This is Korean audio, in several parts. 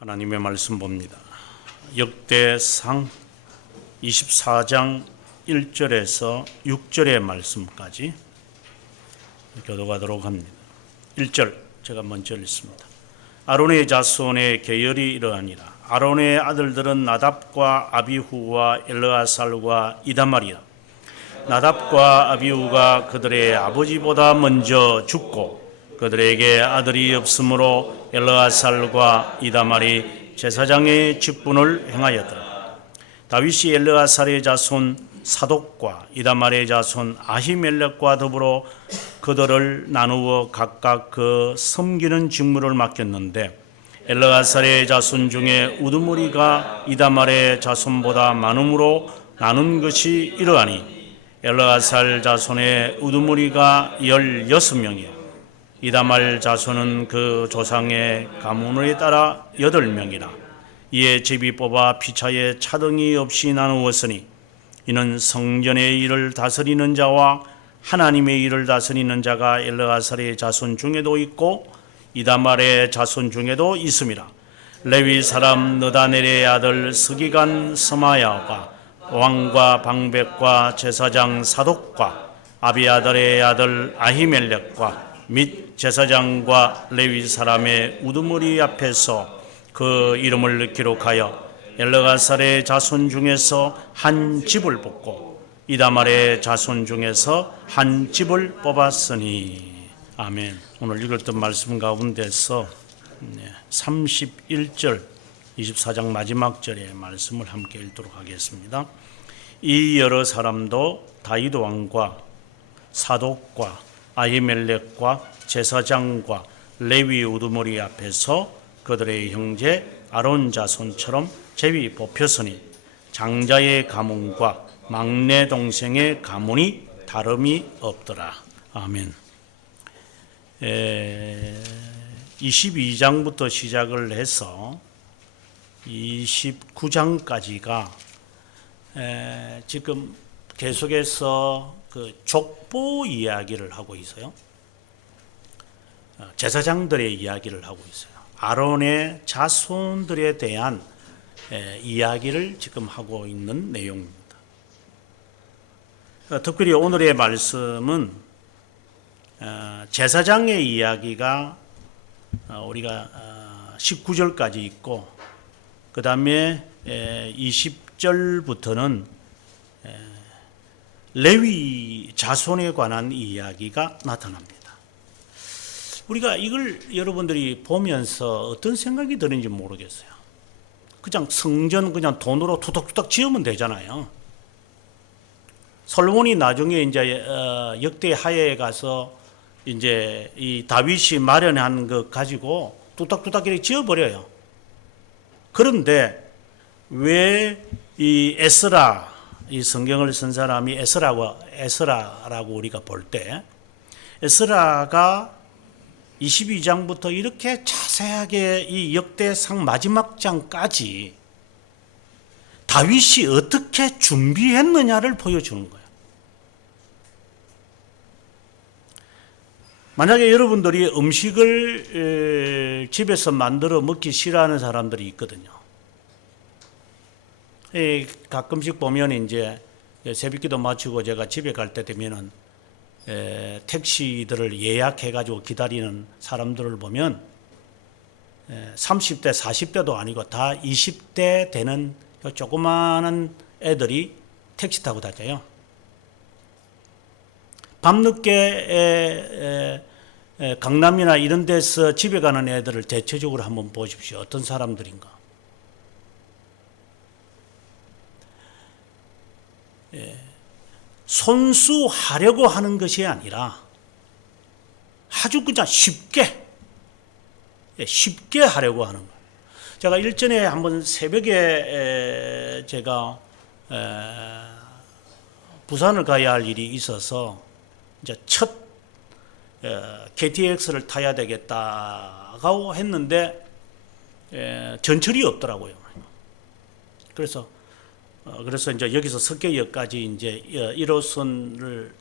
하나님의 말씀 봅니다. 역대상 24장 1절에서 6절의 말씀까지 교도하도록 합니다. 1절 제가 먼저 읽습니다. 아론의 자손의 계열이 이러하니라. 아론의 아들들은 나답과 아비후와 엘르아살과 이다말이라. 나답과 아비후가 그들의 아버지보다 먼저 죽고 그들에게 아들이 없으므로 엘르아살과 이다말이 제사장의 직분을 행하였더라. 다윗이 엘르아살의 자손 사독과 이다말의 자손 아히멜렉과 더불어 그들을 나누어 각각 그 섬기는 직무를 맡겼는데 엘르아살의 자손 중에 우두머리가 이다말의 자손보다 많음으로 나눈 것이 이러하니 엘르아살 자손의 우두머리가 16명이요 이다말 자손은 그 조상의 가문에 따라 8명이라. 이에 제비 뽑아 피차에 차등이 없이 나누었으니 이는 성전의 일을 다스리는 자와 하나님의 일을 다스리는 자가 엘르아살의 자손 중에도 있고 이다말의 자손 중에도 있음이라. 레위 사람 느다넬의 아들 스기간 스마야가 왕과 방백과 제사장 사독과 아비아달의 아들 아히멜렉과 및 제사장과 레위 사람의 우두머리 앞에서 그 이름을 기록하여 엘르아살의 자손 중에서 한 집을 뽑고 이다말의 자손 중에서 한 집을 뽑았으니. 아멘. 오늘 읽었던 말씀 가운데서 31절 24장 마지막 절의 말씀을 함께 읽도록 하겠습니다. 이 여러 사람도 다윗 왕과 사독과 아히멜렉과 제사장과 레위 우두머리 앞에서 그들의 형제 아론 자손처럼 제비 뽑혔으니 장자의 가문과 막내 동생의 가문이 다름이 없더라. 아멘. 22장부터 시작을 해서 29장까지가 지금 계속해서 그 족보 이야기를 하고 있어요. 제사장들의 이야기를 하고 있어요. 아론의 자손들에 대한 이야기를 지금 하고 있는 내용입니다. 특별히 오늘의 말씀은 제사장의 이야기가 우리가 19절까지 있고 그 다음에 20절부터는 레위 자손에 관한 이야기가 나타납니다. 우리가 이걸 여러분들이 보면서 어떤 생각이 드는지 모르겠어요. 그냥 성전 그냥 돈으로 투덕투덕 지으면 되잖아요. 솔로몬이 나중에 이제 역대 하야에 가서 이제 이 다윗이 마련한 것 가지고 뚝딱뚝딱 이렇게 지어버려요. 그런데 왜 이 에스라, 이 성경을 쓴 사람이 에스라라고 우리가 볼 때 에스라가 22장부터 이렇게 자세하게 이 역대상 마지막 장까지 다윗이 어떻게 준비했느냐를 보여주는 거예요. 만약에 여러분들이 음식을 집에서 만들어 먹기 싫어하는 사람들이 있거든요. 가끔씩 보면 이제 새벽기도 마치고 제가 집에 갈 때 되면은 택시들을 예약해가지고 기다리는 사람들을 보면 30대, 40대도 아니고 다 20대 되는 조그마한 애들이 택시 타고 다녀요. 밤늦게 강남이나 이런 데서 집에 가는 애들을 대체적으로 한번 보십시오. 어떤 사람들인가. 손수하려고 하는 것이 아니라 아주 그냥 쉽게 하려고 하는 거예요. 제가 일전에 한번 새벽에 제가 부산을 가야 할 일이 있어서 이제 첫 KTX를 타야 되겠다고 했는데 전철이 없더라고요. 그래서 이제 여기서 석계역까지 이제 1호선을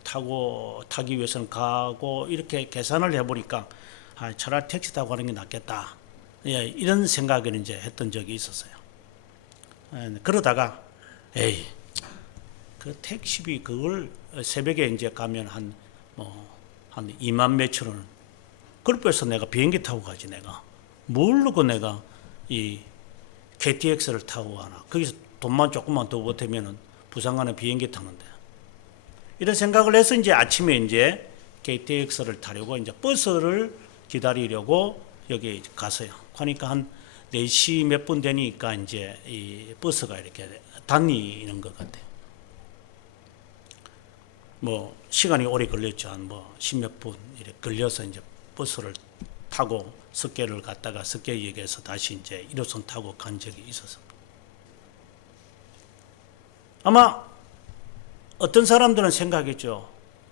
타기 위해서는 가고 이렇게 계산을 해보니까 차라리 택시 타고 가는 게 낫겠다. 예, 이런 생각을 이제 했던 적이 있었어요. 그러다가 에이, 그 택시비 그걸 새벽에 이제 가면 한 2만 몇천 원. 그걸 빼서 내가 비행기 타고 가지 내가. 모르고 내가 이 KTX를 타고 가나. 거기서 돈만 조금만 더 보태면은 부산 가는 비행기 타는데. 이런 생각을 해서 이제 아침에 이제 KTX를 타려고 이제 버스를 기다리려고 여기 갔어요. 그러니까 한 4시 몇 분 되니까 이제 이 버스가 이렇게 다니는 것 같아요. 뭐 시간이 오래 걸렸죠. 한 뭐 10몇 분 이렇게 걸려서 이제 버스를 타고 석계를 갔다가 석계역에서 다시 이제 1호선 타고 간 적이 있었습니다. 아마 어떤 사람들은 생각했죠.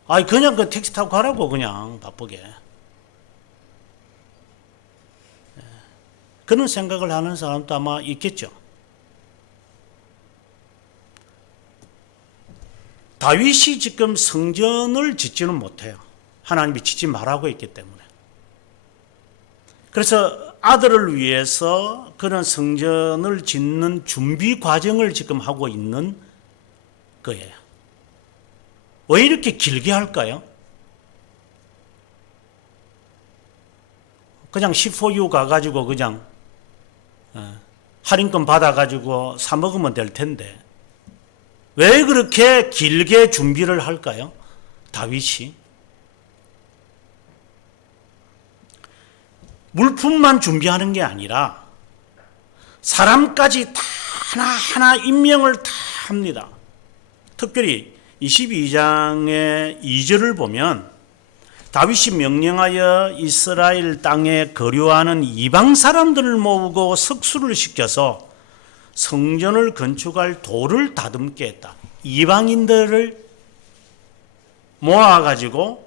아이 그냥 그 택시 타고 가라고 그냥 바쁘게. 그런 생각을 하는 사람도 아마 있겠죠. 다윗이 지금 성전을 짓지는 못해요. 하나님이 짓지 말라고 했기 때문에. 그래서 아들을 위해서 그런 성전을 짓는 준비 과정을 지금 하고 있는 거예요. 왜 이렇게 길게 할까요? 그냥 10호유 가가지고 그냥 할인권 받아가지고 사 먹으면 될 텐데 왜 그렇게 길게 준비를 할까요? 다윗이 물품만 준비하는 게 아니라 사람까지 다 하나하나 임명을 다 합니다. 특별히 22장의 2절을 보면 다윗이 명령하여 이스라엘 땅에 거류하는 이방 사람들을 모으고 석수를 시켜서 성전을 건축할 돌을 다듬게 했다. 이방인들을 모아가지고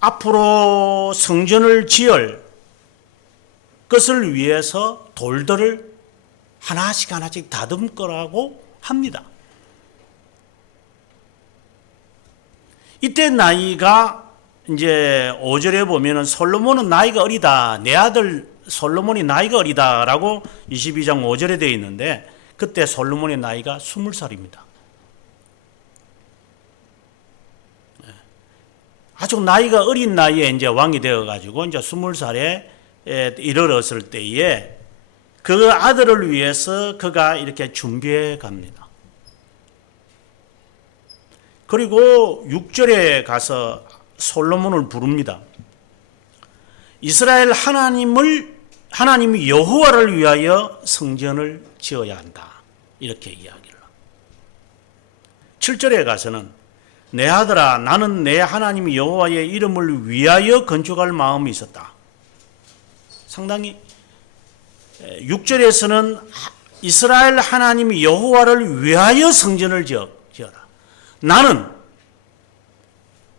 앞으로 성전을 지을 것을 위해서 돌들을 하나씩 하나씩 다듬거라고 합니다. 이때 나이가 이제 5절에 보면은 솔로몬은 나이가 어리다. 내 아들 솔로몬이 나이가 어리다라고 22장 5절에 되어 있는데 그때 솔로몬의 나이가 20살입니다. 아주 나이가 어린 나이에 이제 왕이 되어 가지고 이제 20살에 이르렀을 때에 그 아들을 위해서 그가 이렇게 준비해 갑니다. 그리고 6절에 가서 솔로몬을 부릅니다. 이스라엘 하나님이 여호와를 위하여 성전을 지어야 한다. 이렇게 이야기를 합니다. 7절에 가서는 내 아들아 나는 내 하나님 여호와의 이름을 위하여 건축할 마음이 있었다. 상당히 6절에서는 이스라엘 하나님 여호와를 위하여 성전을 지어라. 나는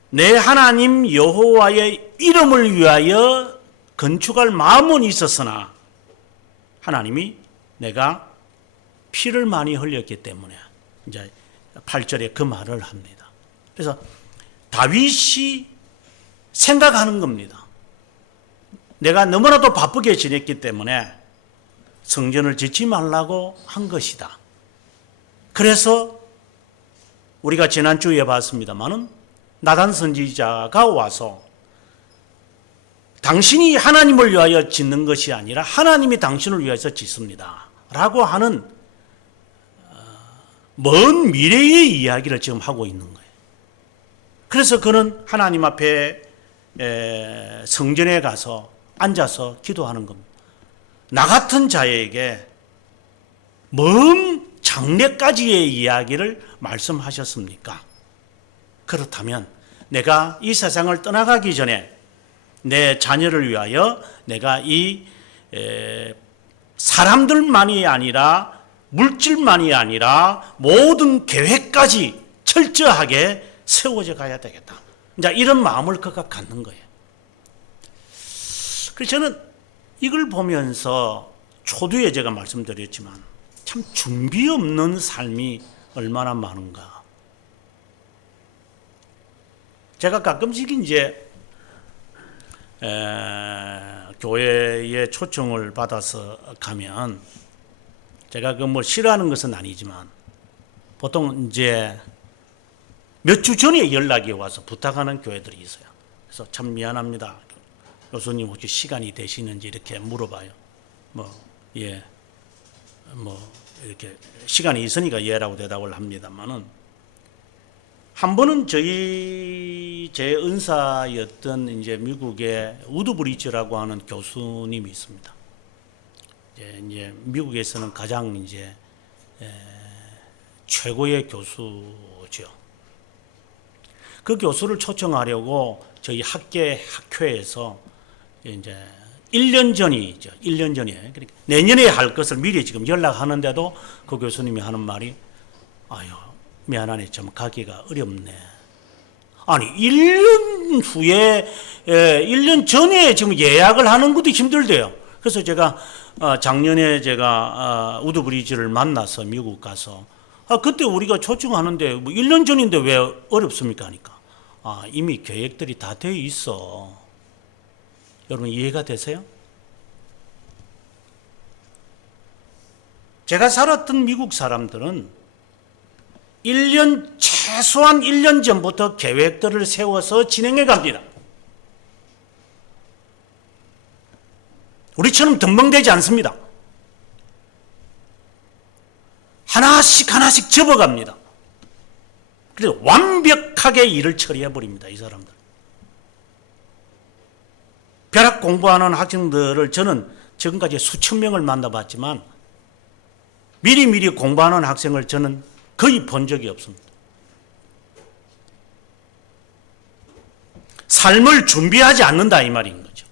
내 하나님 여호와의 이름을 위하여 건축할 마음은 있었으나 하나님이 내가 피를 많이 흘렸기 때문에 이제 8절에 그 말을 합니다. 그래서 다윗이 생각하는 겁니다. 내가 너무나도 바쁘게 지냈기 때문에 성전을 짓지 말라고 한 것이다. 그래서 우리가 지난주에 봤습니다마는 나단 선지자가 와서 당신이 하나님을 위하여 짓는 것이 아니라 하나님이 당신을 위해서 짓습니다. 라고 하는 먼 미래의 이야기를 지금 하고 있는 거예요. 그래서 그는 하나님 앞에 성전에 가서 앉아서 기도하는 겁니다. 나 같은 자에게 먼 장래까지의 이야기를 말씀하셨습니까? 그렇다면 내가 이 세상을 떠나가기 전에 내 자녀를 위하여 내가 이 사람들만이 아니라 물질만이 아니라 모든 계획까지 철저하게 세워져 가야 되겠다. 이제 이런 마음을 그가 갖는 거예요. 그래서 저는 이걸 보면서 초두에 제가 말씀드렸지만 참 준비 없는 삶이 얼마나 많은가. 제가 가끔씩 이제 교회에 초청을 받아서 가면 제가 그 뭐 싫어하는 것은 아니지만 보통 이제 몇 주 전에 연락이 와서 부탁하는 교회들이 있어요. 그래서 참 미안합니다. 교수님 혹시 시간이 되시는지 이렇게 물어봐요. 예, 이렇게 시간이 있으니까 예라고 대답을 합니다만은 한 번은 제 은사였던 이제 미국의 우드브리지라고 하는 교수님이 있습니다. 이제 미국에서는 가장 이제 최고의 교수죠. 그 교수를 초청하려고 저희 학교에서 이제 1년 전이죠. 1년 전에. 그러니까 내년에 할 것을 미리 지금 연락하는데도 그 교수님이 하는 말이 아유, 미안하네. 좀 가기가 어렵네. 아니, 1년 후에, 1년 전에 지금 예약을 하는 것도 힘들대요. 그래서 제가 작년에 제가 우드브리지를 만나서 미국 가서 그때 우리가 초청하는데 뭐 1년 전인데 왜 어렵습니까? 하니까 이미 계획들이 다 되어 있어. 여러분 이해가 되세요? 제가 살았던 미국 사람들은 최소한 1년 전부터 계획들을 세워서 진행해 갑니다. 우리처럼 덤벙대지 않습니다. 하나씩 접어갑니다. 그래서 완벽하게 일을 처리해 버립니다. 이 사람들. 벼락 공부하는 학생들을 저는 지금까지 수천 명을 만나봤지만 미리 공부하는 학생을 저는 거의 본 적이 없습니다. 삶을 준비하지 않는다 이 말인 거죠.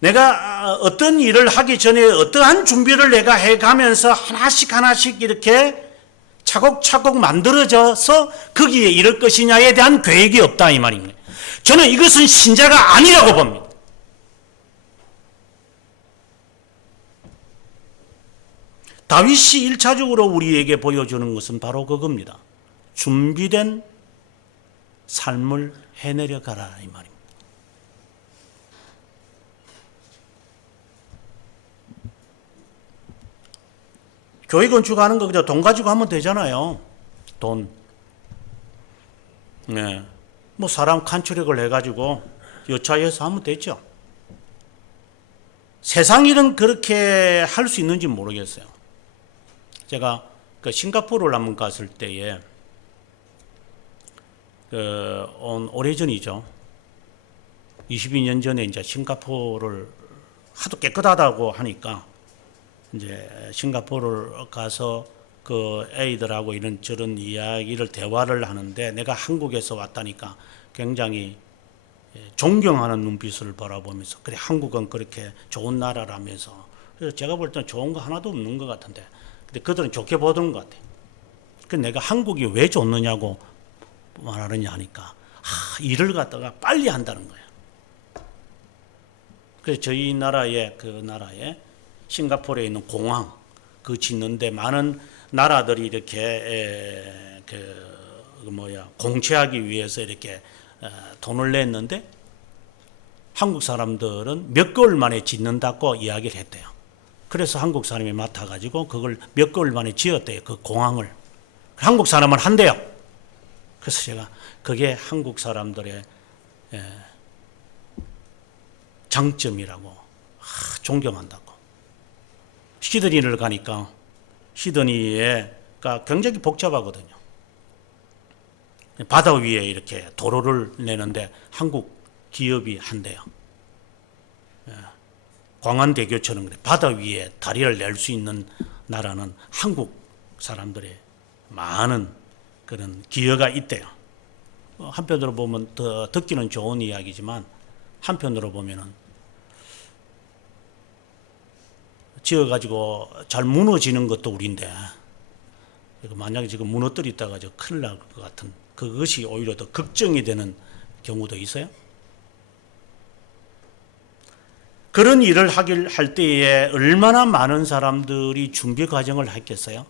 내가 어떤 일을 하기 전에 어떠한 준비를 내가 해가면서 하나씩 이렇게 차곡차곡 만들어져서 거기에 이를 것이냐에 대한 계획이 없다 이 말입니다. 저는 이것은 신자가 아니라고 봅니다. 다윗이 1차적으로 우리에게 보여주는 것은 바로 그겁니다. 준비된 삶을 해내려 가라 이 말입니다. 교회 건축하는 거 그냥 돈 가지고 하면 되잖아요. 돈. 네. 뭐 사람 간추력을 해가지고 여차해서 하면 되죠. 세상 일은 그렇게 할 수 있는지 모르겠어요. 제가 그 싱가포르를 한번 갔을 때에 오래전이죠. 22년 전에 이제 싱가포르를 하도 깨끗하다고 하니까 이제 싱가포르를 가서 그 애들하고 이런저런 이야기를 대화를 하는데 내가 한국에서 왔다니까 굉장히 존경하는 눈빛을 바라보면서 그래 한국은 그렇게 좋은 나라라면서 그래서 제가 볼 때는 좋은 거 하나도 없는 것 같은데 근데 그들은 좋게 보던 것 같아요. 그래서 내가 한국이 왜 좋느냐고 말하느냐 하니까 일을 갖다가 빨리 한다는 거예요. 그래서 저희 나라의 싱가포르에 있는 공항 그 짓는데 많은 나라들이 이렇게 공채하기 위해서 이렇게 돈을 냈는데 한국 사람들은 몇 개월 만에 짓는다고 이야기를 했대요. 그래서 한국 사람이 맡아가지고 그걸 몇 개월 만에 지었대요. 그 공항을. 한국 사람은 한대요. 그래서 제가 그게 한국 사람들의 장점이라고 존경한다고. 시드니를 가니까 시드니가 굉장히 복잡하거든요. 바다 위에 이렇게 도로를 내는데 한국 기업이 한대요. 광안대교처럼 바다 위에 다리를 낼 수 있는 나라는 한국 사람들의 많은 그런 기여가 있대요. 한편으로 보면 더 듣기는 좋은 이야기지만 한편으로 보면은 지어가지고 잘 무너지는 것도 우리인데 만약에 지금 무너뜨리다가 큰일 날 것 같은 그것이 오히려 더 걱정이 되는 경우도 있어요. 그런 일을 할 때에 얼마나 많은 사람들이 준비 과정을 했겠어요?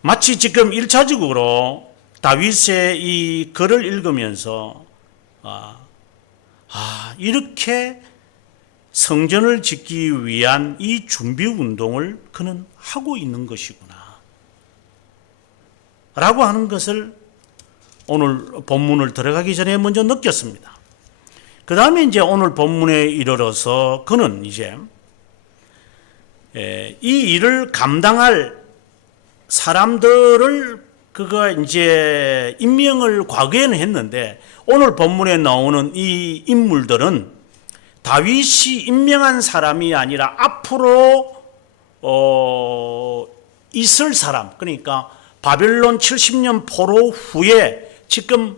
마치 지금 1차적으로 다윗의 이 글을 읽으면서 이렇게 성전을 짓기 위한 이 준비 운동을 그는 하고 있는 것이구나 라고 하는 것을 오늘 본문을 들어가기 전에 먼저 느꼈습니다. 그 다음에 이제 오늘 본문에 이르러서 그는 이제 이 일을 감당할 사람들을 그가 이제 임명을 과거에는 했는데 오늘 본문에 나오는 이 인물들은 다윗이 임명한 사람이 아니라 앞으로 있을 사람, 그러니까 바벨론 70년 포로 후에 지금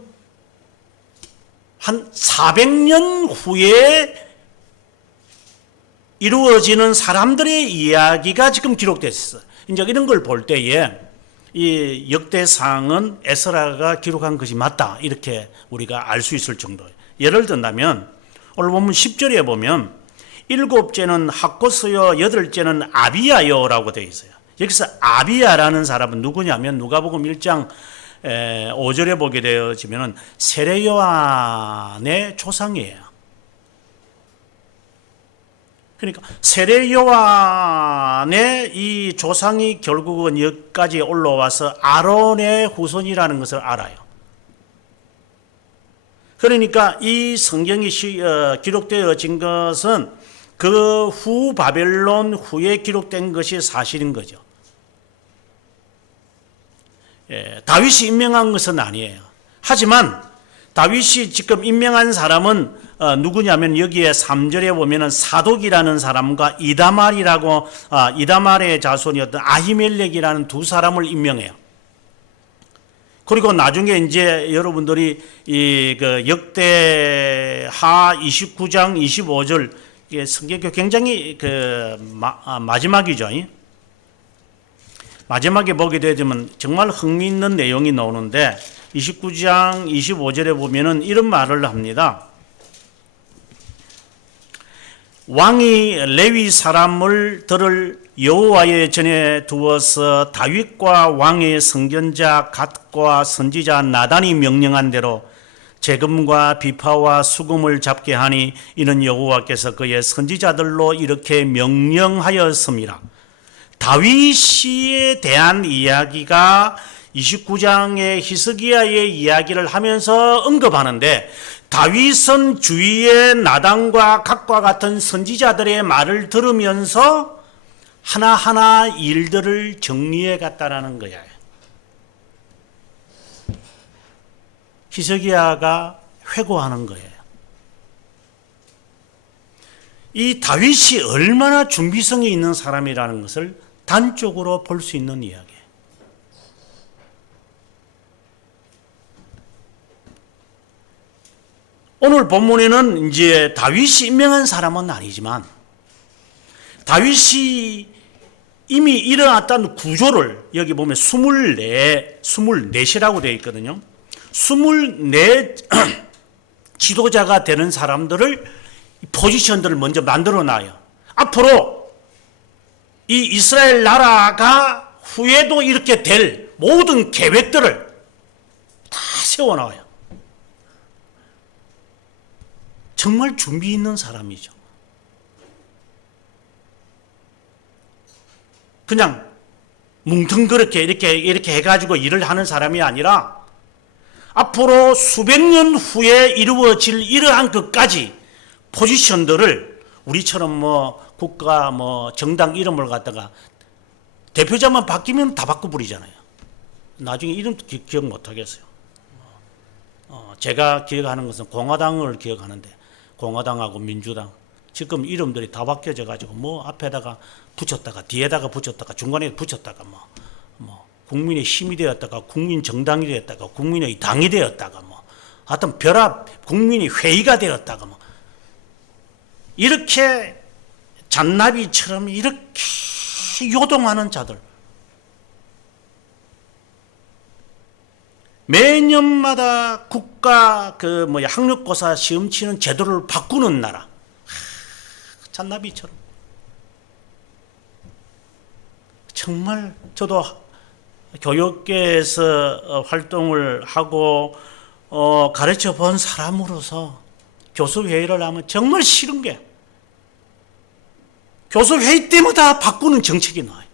한 400년 후에 이루어지는 사람들의 이야기가 지금 기록됐어요. 이제 이런 걸 볼 때에 이 역대상은 에스라가 기록한 것이 맞다 이렇게 우리가 알 수 있을 정도예요. 예를 든다면 오늘 보면 10절에 보면 7째는 학고스요 8째는 아비야요라고 되어 있어요. 여기서 아비야라는 사람은 누구냐면 누가복음 1장 5절에 보게 되어지면 세례요한의 조상이에요. 그러니까 세례요한의 이 조상이 결국은 여기까지 올라와서 아론의 후손이라는 것을 알아요. 그러니까 이 성경이 기록되어진 것은 그 후 바벨론 후에 기록된 것이 사실인 거죠. 다윗이 임명한 것은 아니에요. 하지만 다윗이 지금 임명한 사람은 누구냐면 여기에 3절에 보면은 사독이라는 사람과 이다말의 자손이었던 아히멜렉이라는 두 사람을 임명해요. 그리고 나중에 이제 여러분들이 그 역대하 29장 25절 성경교 굉장히 마지막이죠. 마지막에 보게 되면 정말 흥미있는 내용이 나오는데 29장 25절에 보면은 이런 말을 합니다. 왕이 레위 사람들을 여호와의 전에 두어서 다윗과 왕의 선견자 갓과 선지자 나단이 명령한 대로 재금과 비파와 수금을 잡게 하니 이는 여호와께서 그의 선지자들로 이렇게 명령하였음이라. 다윗에 대한 이야기가 29장의 히스기야의 이야기를 하면서 언급하는데 다윗은 주위의 나단과 갓과 같은 선지자들의 말을 들으면서 하나하나 일들을 정리해 갔다라는 거야. 히스기야가 회고하는 거예요. 이 다윗이 얼마나 준비성이 있는 사람이라는 것을 단적으로 볼 수 있는 이야기예요. 오늘 본문에는 이제 다윗이 임명한 사람은 아니지만 다윗이 이미 일어났다는 구조를 여기 보면 24이라고 되어 있거든요. 24 지도자가 되는 사람들을 포지션들을 먼저 만들어 놔요. 앞으로 이 이스라엘 나라가 후에도 이렇게 될 모든 계획들을 다 세워 놔요. 정말 준비 있는 사람이죠. 그냥 뭉텅그렇게 이렇게 해가지고 일을 하는 사람이 아니라 앞으로 수백 년 후에 이루어질 이러한 것까지 포지션들을 우리처럼 뭐 국가 뭐 정당 이름을 갖다가 대표자만 바뀌면 다 바꿔버리잖아요. 나중에 이름도 기억 못 하겠어요. 제가 기억하는 것은 공화당을 기억하는데 공화당하고 민주당 지금 이름들이 다 바뀌어져 가지고 뭐 앞에다가 붙였다가 뒤에다가 붙였다가 중간에 붙였다가 뭐 국민의 힘이 되었다가 국민 정당이 되었다가 국민의 당이 되었다가 뭐 하여튼 별합 국민의 회의가 되었다가 뭐 이렇게 잔나비처럼 이렇게 요동하는 자들 매년마다 국가 학력고사 시험 치는 제도를 바꾸는 나라 잔나비처럼 정말 저도 교육계에서 활동을 하고 가르쳐 본 사람으로서 교수 회의를 하면 정말 싫은 게 교수 회의 때마다 바꾸는 정책이 나와요.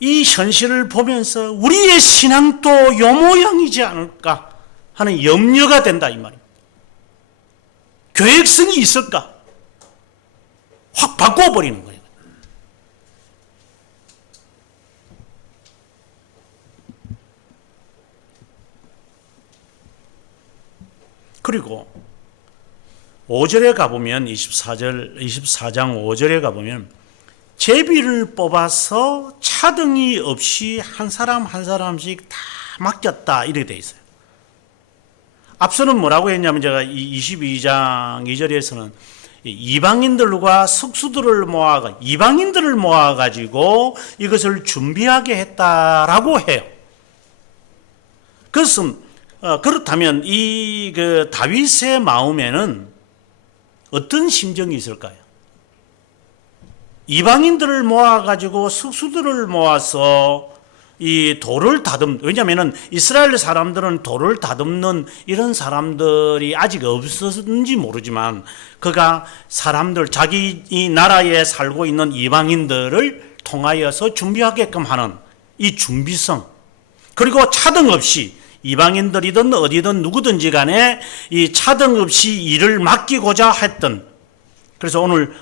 이 현실을 보면서 우리의 신앙도 요 모양이지 않을까 하는 염려가 된다 이 말입니다. 계획성이 있을까? 확 바꿔버리는 거예요. 그리고 5절에 가보면 24장 5절에 가보면 제비를 뽑아서 차등이 없이 한 사람 한 사람씩 다 맡겼다 이렇게 돼 있어요. 앞서는 뭐라고 했냐면 제가 22장 2절에서는 이방인들과 이방인들을 모아가지고 이것을 준비하게 했다라고 해요. 그렇다면 이 다윗의 마음에는 어떤 심정이 있을까요? 이방인들을 모아가지고 숙수들을 모아서 이 돌을 왜냐면은 이스라엘 사람들은 돌을 다듬는 이런 사람들이 아직 없었는지 모르지만 그가 자기 이 나라에 살고 있는 이방인들을 통하여서 준비하게끔 하는 이 준비성, 그리고 차등 없이 이방인들이든 어디든 누구든지 간에 이 차등 없이 일을 맡기고자 했던, 그래서 오늘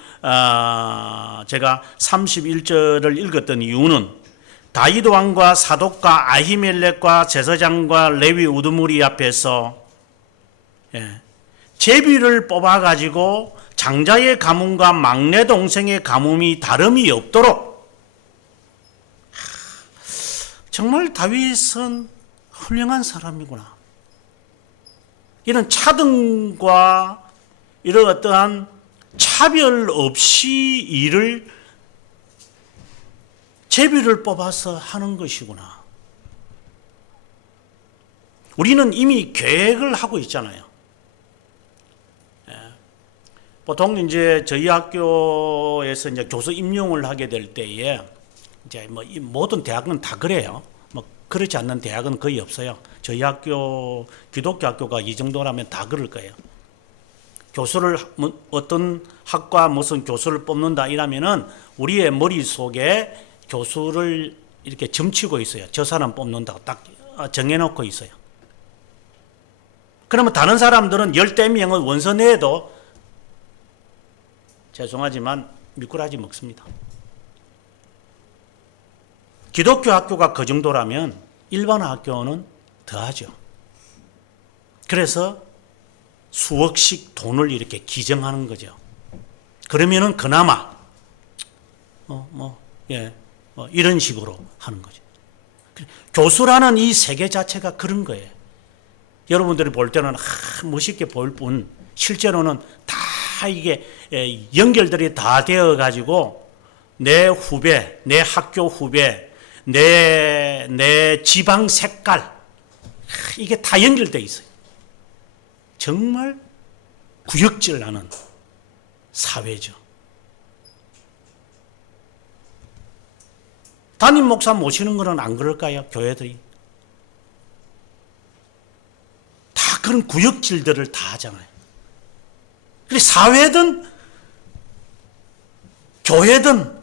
제가 31절을 읽었던 이유는 다윗 왕과 사독과 아히멜렉과 제사장과 레위 우두머리 앞에서 제비를 뽑아가지고 장자의 가뭄과 막내 동생의 가뭄이 다름이 없도록, 정말 다윗은 훌륭한 사람이구나. 이런 차등과 이런 어떠한 차별 없이 일을 제비를 뽑아서 하는 것이구나. 우리는 이미 계획을 하고 있잖아요. 보통 이제 저희 학교에서 이제 교수 임용을 하게 될 때에 이제 뭐 모든 대학은 다 그래요. 뭐 그렇지 않는 대학은 거의 없어요. 저희 학교 기독교 학교가 이 정도라면 다 그럴 거예요. 교수를 어떤 학과 무슨 교수를 뽑는다 이러면은 우리의 머릿속에 교수를 이렇게 점치고 있어요. 저 사람 뽑는다고 딱 정해놓고 있어요. 그러면 다른 사람들은 10대명은 원서내에도 죄송하지만 미꾸라지 먹습니다. 기독교 학교가 그 정도라면 일반 학교는 더하죠. 그래서 수억씩 돈을 이렇게 기증하는 거죠. 그러면은 그나마 이런 식으로 하는 거죠. 교수라는 이 세계 자체가 그런 거예요. 여러분들이 볼 때는 멋있게 보일 뿐 실제로는 다 이게 연결들이 다 되어 가지고 내 후배, 내 학교 후배, 내 지방 색깔, 이게 다 연결되어 있어요. 정말 구역질 나는 사회죠. 담임 목사 모시는 거는 안 그럴까요? 교회들이 다 그런 구역질들을 다 하잖아요. 그래서 사회든 교회든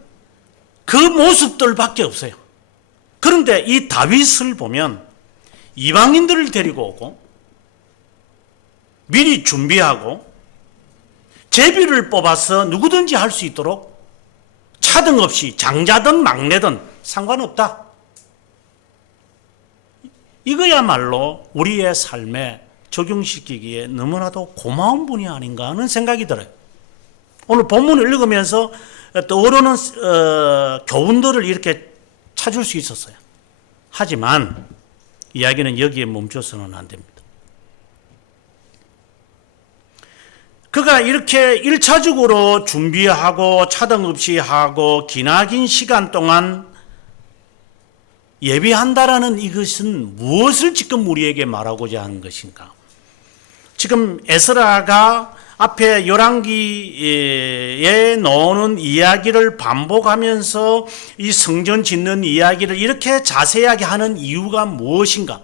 그 모습들밖에 없어요. 그런데 이 다윗을 보면 이방인들을 데리고 오고 미리 준비하고 제비를 뽑아서 누구든지 할 수 있도록 차등 없이 장자든 막내든 상관없다. 이거야말로 우리의 삶에 적용시키기에 너무나도 고마운 분이 아닌가 하는 생각이 들어요. 오늘 본문을 읽으면서 떠오르는 교훈들을 이렇게 찾을 수 있었어요. 하지만 이야기는 여기에 멈춰서는 안 됩니다. 그가 이렇게 1차적으로 준비하고 차등 없이 하고 기나긴 시간 동안 예비한다라는 이것은 무엇을 지금 우리에게 말하고자 하는 것인가? 지금 에스라가 앞에 열왕기에 나오는 이야기를 반복하면서 이 성전 짓는 이야기를 이렇게 자세하게 하는 이유가 무엇인가?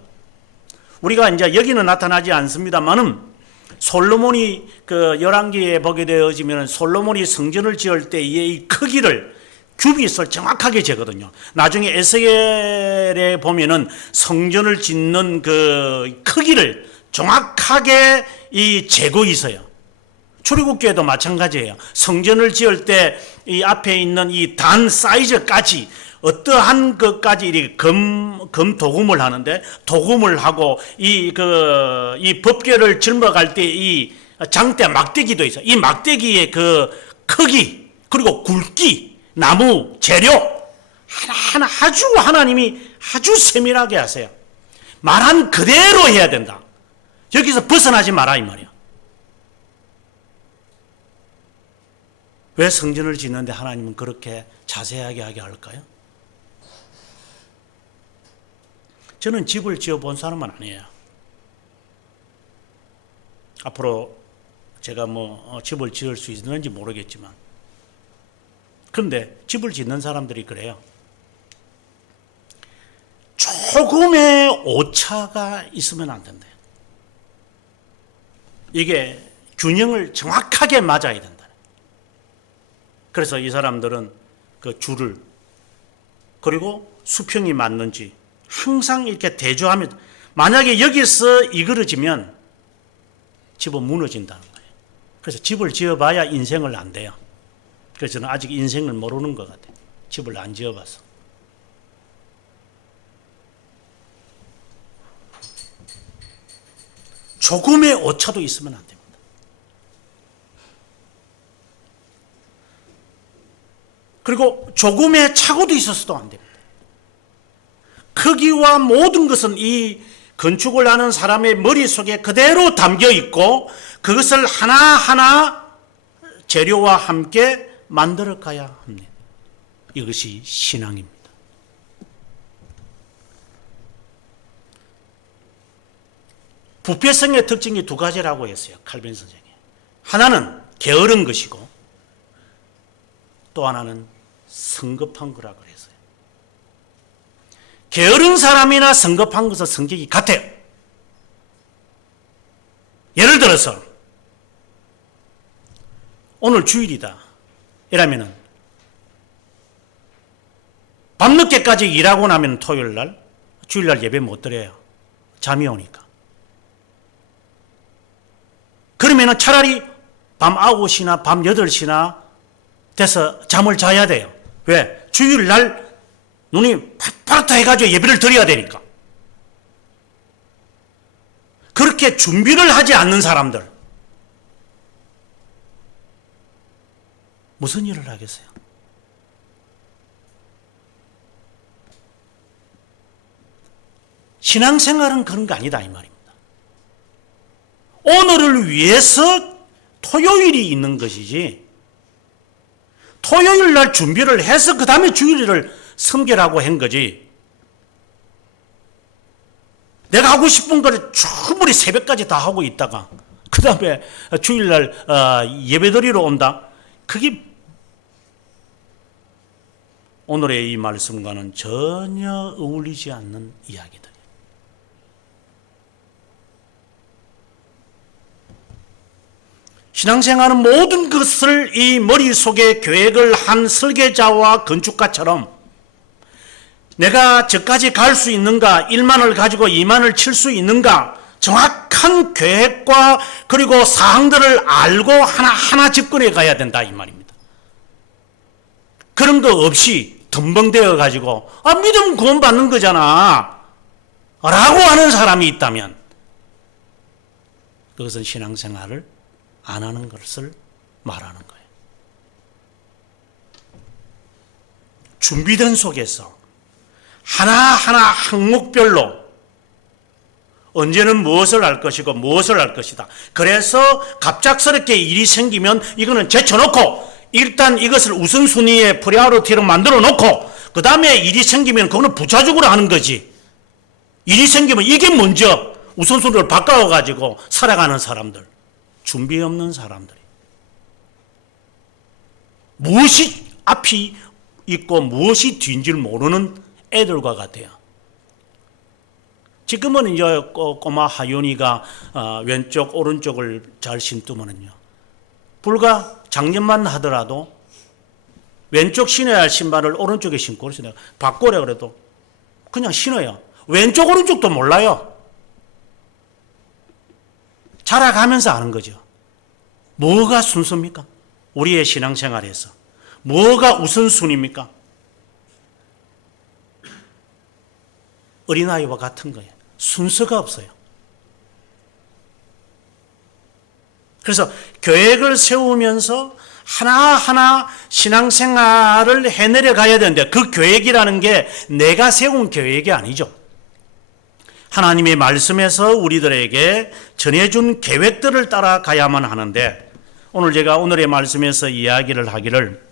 우리가 이제 여기는 나타나지 않습니다만은 솔로몬이 그 열왕기에 보게 되어지면 솔로몬이 성전을 지을 때의 이 크기를 규빗을 정확하게 재거든요. 나중에 에스겔에 보면은 성전을 짓는 그 크기를 정확하게 이 재고 있어요. 출애굽기에도 마찬가지예요. 성전을 지을 때 이 앞에 있는 이 단 사이즈까지 어떠한 것까지 이 금 도금을 하는데 도금을 하고 이 법궤를 짊어갈 때 이 장대 막대기도 있어요. 이 막대기의 그 크기 그리고 굵기 나무 재료 하나하나 아주 하나님이 아주 세밀하게 하세요. 말한 그대로 해야 된다. 여기서 벗어나지 마라 이 말이야. 왜 성전을 짓는데 하나님은 그렇게 자세하게 하게 할까요? 저는 집을 지어본 사람은 아니에요. 앞으로 제가 집을 지을 수 있는지 모르겠지만 그런데 집을 짓는 사람들이 그래요. 조금의 오차가 있으면 안 된대요. 이게 균형을 정확하게 맞아야 된다. 그래서 이 사람들은 그 줄을 그리고 수평이 맞는지 항상 이렇게 대조하면 만약에 여기서 이그러지면 집은 무너진다는 거예요. 그래서 집을 지어봐야 인생을 안 돼요. 그래서 저는 아직 인생을 모르는 것 같아요. 집을 안 지어봐서. 조금의 오차도 있으면 안 됩니다. 그리고 조금의 착오도 있어서도 안 됩니다. 크기와 모든 것은 이 건축을 하는 사람의 머릿속에 그대로 담겨 있고 그것을 하나하나 재료와 함께 만들어 가야 합니다. 이것이 신앙입니다. 부패성의 특징이 두 가지라고 했어요. 칼빈 선생이. 하나는 게으른 것이고 또 하나는 성급한 거라고 그랬어요. 게으른 사람이나 성급한 것은 성격이 같아요. 예를 들어서 오늘 주일이다 이러면은 밤늦게까지 일하고 나면 토요일날 주일날 예배 못 드려요. 잠이 오니까. 그러면은 차라리 밤 9시나 밤 8시나 돼서 잠을 자야 돼요. 왜? 주일날 눈이 파랗다 해가지고 예배를 드려야 되니까. 그렇게 준비를 하지 않는 사람들 무슨 일을 하겠어요? 신앙생활은 그런 거 아니다 이 말입니다. 오늘을 위해서 토요일이 있는 것이지 토요일 날 준비를 해서 그 다음에 주일을 섬기라고 한 거지. 내가 하고 싶은 걸 충분히 새벽까지 다 하고 있다가 그 다음에 주일날 예배드리러 온다. 그게 오늘의 이 말씀과는 전혀 어울리지 않는 이야기들이에요. 신앙생활은 모든 것을 이 머릿속에 계획을 한 설계자와 건축가처럼 내가 저까지 갈 수 있는가, 1만을 가지고 2만을 칠 수 있는가, 정확한 계획과 그리고 사항들을 알고 하나하나 접근해 가야 된다 이 말입니다. 그런 거 없이 덤벙대어 가지고 믿으면 구원 받는 거잖아 라고 하는 사람이 있다면 그것은 신앙생활을 안 하는 것을 말하는 거예요. 준비된 속에서 하나하나 항목별로 언제는 무엇을 할 것이고 무엇을 할 것이다. 그래서 갑작스럽게 일이 생기면 이거는 제쳐놓고 일단 이것을 우선순위에 프리오리티로 만들어 놓고 그 다음에 일이 생기면 그거는 부차적으로 하는 거지. 일이 생기면 이게 먼저 우선순위를 바꿔가지고 살아가는 사람들 준비 없는 사람들이. 무엇이 앞이 있고 무엇이 뒤인지를 모르는 애들과 같아요. 지금은 이제 꼬마 하윤이가 왼쪽 오른쪽을 잘 신으면요, 불과 작년만 하더라도 왼쪽 신어야 할 신발을 오른쪽에 신고, 그래서 내가 바꾸라 그래도 그냥 신어요. 왼쪽 오른쪽도 몰라요. 자라가면서 아는 거죠. 뭐가 순서입니까? 우리의 신앙생활에서 뭐가 우선순위입니까? 어린아이와 같은 거예요. 순서가 없어요. 그래서 계획을 세우면서 하나하나 신앙생활을 해내려 가야 되는데, 그 계획이라는 게 내가 세운 계획이 아니죠. 하나님의 말씀에서 우리들에게 전해준 계획들을 따라가야만 하는데, 오늘 제가 오늘의 말씀에서 이야기를 하기를,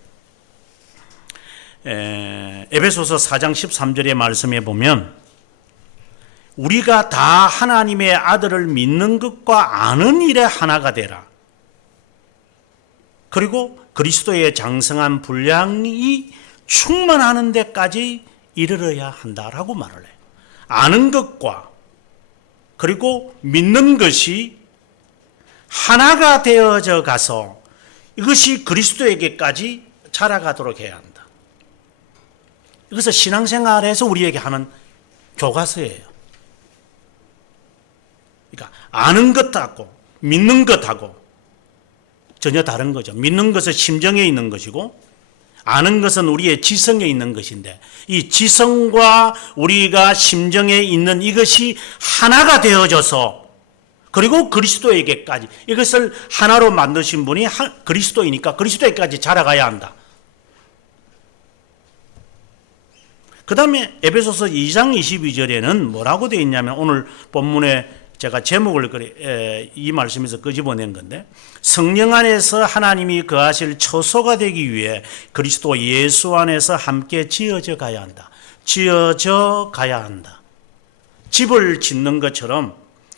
에베소서 4장 13절의 말씀에 보면, 우리가 다 하나님의 아들을 믿는 것과 아는 일에 하나가 되라. 그리고 그리스도의 장성한 분량이 충만하는 데까지 이르러야 한다라고 말을 해요. 아는 것과 그리고 믿는 것이 하나가 되어져 가서 이것이 그리스도에게까지 자라가도록 해야 한다. 이것은 신앙생활에서 우리에게 하는 교과서예요. 그러니까 아는 것하고 믿는 것하고 전혀 다른 거죠. 믿는 것은 심정에 있는 것이고, 아는 것은 우리의 지성에 있는 것인데, 이 지성과 우리가 심정에 있는 이것이 하나가 되어져서, 그리고 그리스도에게까지, 이것을 하나로 만드신 분이 그리스도이니까 그리스도에게까지 자라가야 한다. 그 다음에 에베소서 2장 22절에는 뭐라고 되어 있냐면, 오늘 본문에 제가 제목을 이 말씀에서 끄집어낸 건데, 성령 안에서 하나님이 거하실 처소가 되기 위해 그리스도 예수 안에서 함께 지어져 가야 한다. 지어져 가야 한다. 집을 짓는 것처럼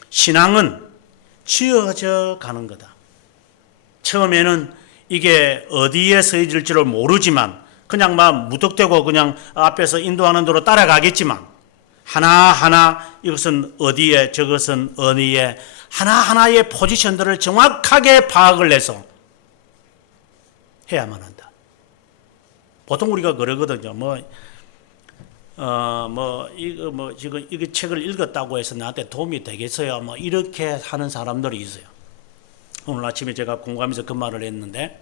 신앙은 지어져 가는 거다. 처음에는 이게 어디에 서 있을지를 모르지만 그냥 막 무턱대고 그냥 앞에서 인도하는 대로 따라가겠지만, 하나하나 이것은 어디에, 저것은 어디에, 하나하나의 포지션들을 정확하게 파악을 해서 해야만 한다. 보통 우리가 그러거든요. 지금 이 책을 읽었다고 해서 나한테 도움이 되겠어요? 이렇게 하는 사람들이 있어요. 오늘 아침에 제가 공부하면서 그 말을 했는데,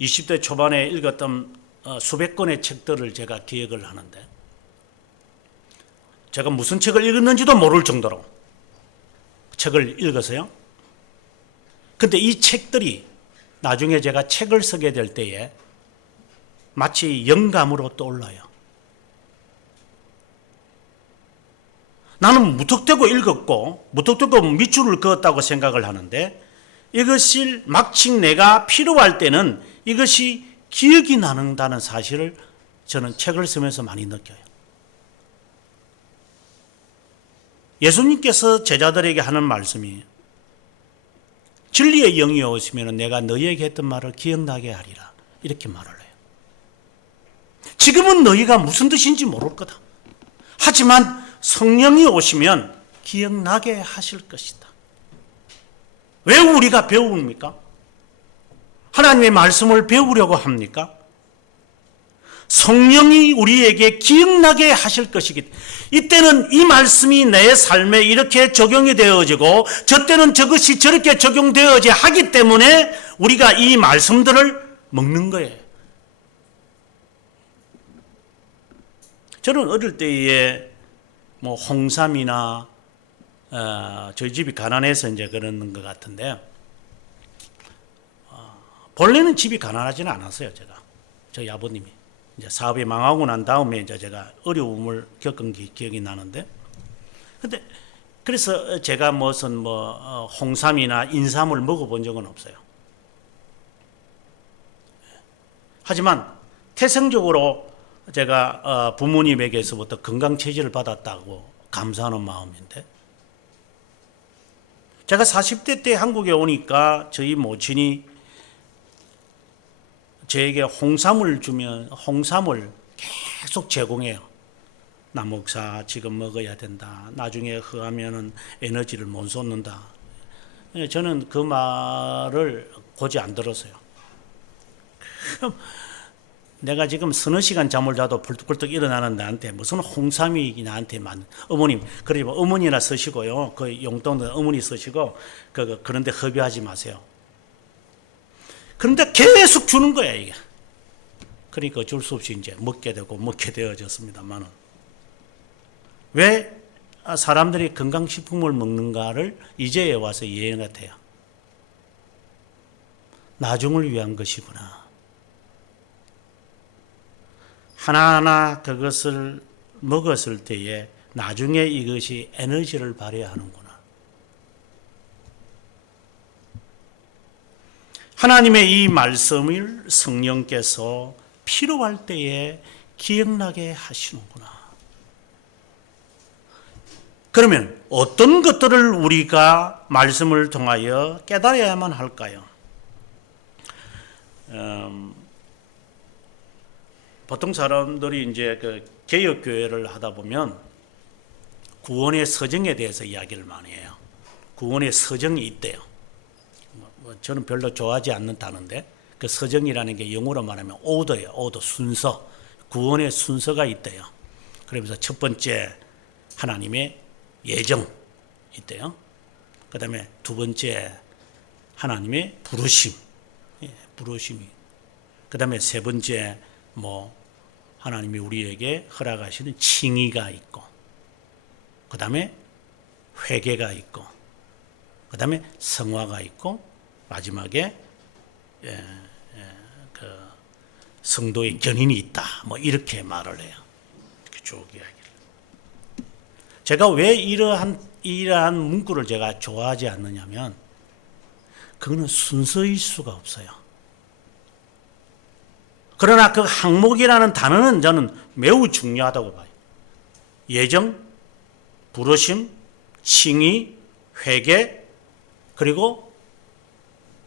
20대 초반에 읽었던 수백 권의 책들을 제가 기억을 하는데, 제가 무슨 책을 읽었는지도 모를 정도로 책을 읽었어요. 근데 이 책들이 나중에 제가 책을 쓰게 될 때에 마치 영감으로 떠올라요. 나는 무턱대고 읽었고 무턱대고 밑줄을 그었다고 생각을 하는데, 이것을 마침 내가 필요할 때는 이것이 기억이 나는다는 사실을 저는 책을 쓰면서 많이 느껴요. 예수님께서 제자들에게 하는 말씀이, 진리의 영이 오시면 내가 너희에게 했던 말을 기억나게 하리라, 이렇게 말을 해요. 지금은 너희가 무슨 뜻인지 모를 거다. 하지만 성령이 오시면 기억나게 하실 것이다. 왜 우리가 배웁니까? 하나님의 말씀을 배우려고 합니까? 성령이 우리에게 기억나게 하실 것이기 때문에, 이때는 이 말씀이 내 삶에 이렇게 적용이 되어지고 저때는 저것이 저렇게 적용되어지 하기 때문에 우리가 이 말씀들을 먹는 거예요. 저는 어릴 때에 홍삼이나 저희 집이 가난해서 이제 그러는 것 같은데, 본래는 집이 가난하지는 않았어요. 저희 아버님이 이제 사업이 망하고 난 다음에 이제 제가 어려움을 겪은 기억이 나는데, 근데 그래서 제가 무슨 홍삼이나 인삼을 먹어본 적은 없어요. 하지만 태생적으로 제가 부모님에게서부터 건강 체질을 받았다고 감사하는 마음인데, 제가 40대 때 한국에 오니까 저희 모친이 저에게 홍삼을 주면 홍삼을 계속 제공해요. 나 목사 지금 먹어야 된다. 나중에 허하면은 에너지를 못 쏟는다. 저는 그 말을 고지 안 들었어요. 내가 지금 서너 시간 잠을 자도 벌떡벌떡 일어나는 나한테 무슨 홍삼이 나한테 어머님, 그러지 뭐 어머니나 쓰시고요. 그 용돈은 어머니 쓰시고 그런데 허비하지 마세요. 그런데 계속 주는 거야 이게. 그러니까 어쩔 수 없이 이제 먹게 되어졌습니다만은 왜 사람들이 건강식품을 먹는가를 이제야 와서 이해가 돼요. 나중을 위한 것이구나. 하나하나 그것을 먹었을 때에 나중에 이것이 에너지를 발휘하는구나. 하나님의 이 말씀을 성령께서 필요할 때에 기억나게 하시는구나. 그러면 어떤 것들을 우리가 말씀을 통하여 깨달아야만 할까요? 보통 사람들이 이제 그 개혁교회를 하다 보면 구원의 서정에 대해서 이야기를 많이 해요. 구원의 서정이 있대요. 저는 별로 좋아하지 않는 단어인데 그 서정이라는 게 영어로 말하면 오더예요. 오더, 순서. 구원의 순서가 있대요. 그러면서 첫 번째 하나님의 예정 있대요. 그 다음에 두 번째 하나님의 부르심, 부르심이. 그 다음에 세 번째 하나님이 우리에게 허락하시는 칭의가 있고, 그 다음에 회개가 있고, 그 다음에 성화가 있고, 마지막에 그 성도의 견인이 있다. 이렇게 말을 해요. 이렇게 쭉 이야기를. 제가 왜 이러한 문구를 제가 좋아하지 않느냐면, 그거는 순서일 수가 없어요. 그러나 그 항목이라는 단어는 저는 매우 중요하다고 봐요. 예정, 부르심, 칭의, 회개, 그리고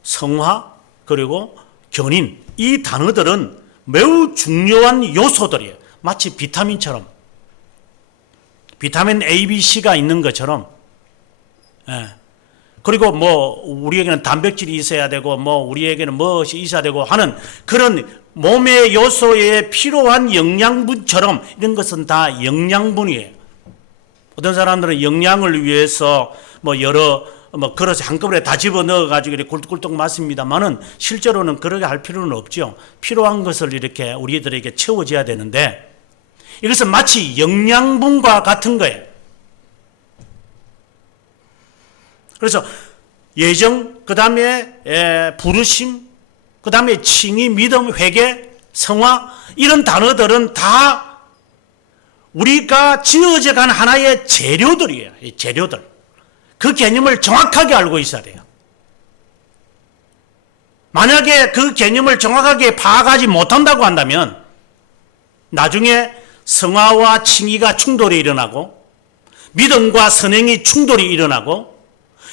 성화, 그리고 견인. 이 단어들은 매우 중요한 요소들이에요. 마치 비타민처럼. 비타민 A, B, C가 있는 것처럼. 그리고 우리에게는 단백질이 있어야 되고, 우리에게는 무엇이 있어야 되고 하는 그런 몸의 요소에 필요한 영양분처럼 이런 것은 다 영양분이에요. 어떤 사람들은 영양을 위해서 여러 그릇에 한꺼번에 다 집어넣어 가지고 이렇게 꿀떡꿀떡 마십니다만은 실제로는 그렇게 할 필요는 없죠. 필요한 것을 이렇게 우리들에게 채워져야 되는데 이것은 마치 영양분과 같은 거예요. 그래서 예정, 그 다음에 부르심, 그 다음에 칭의, 믿음, 회개, 성화 이런 단어들은 다 우리가 지어져간 하나의 재료들이에요. 이 재료들. 그 개념을 정확하게 알고 있어야 돼요. 만약에 그 개념을 정확하게 파악하지 못한다고 한다면 나중에 성화와 칭의가 충돌이 일어나고 믿음과 선행이 충돌이 일어나고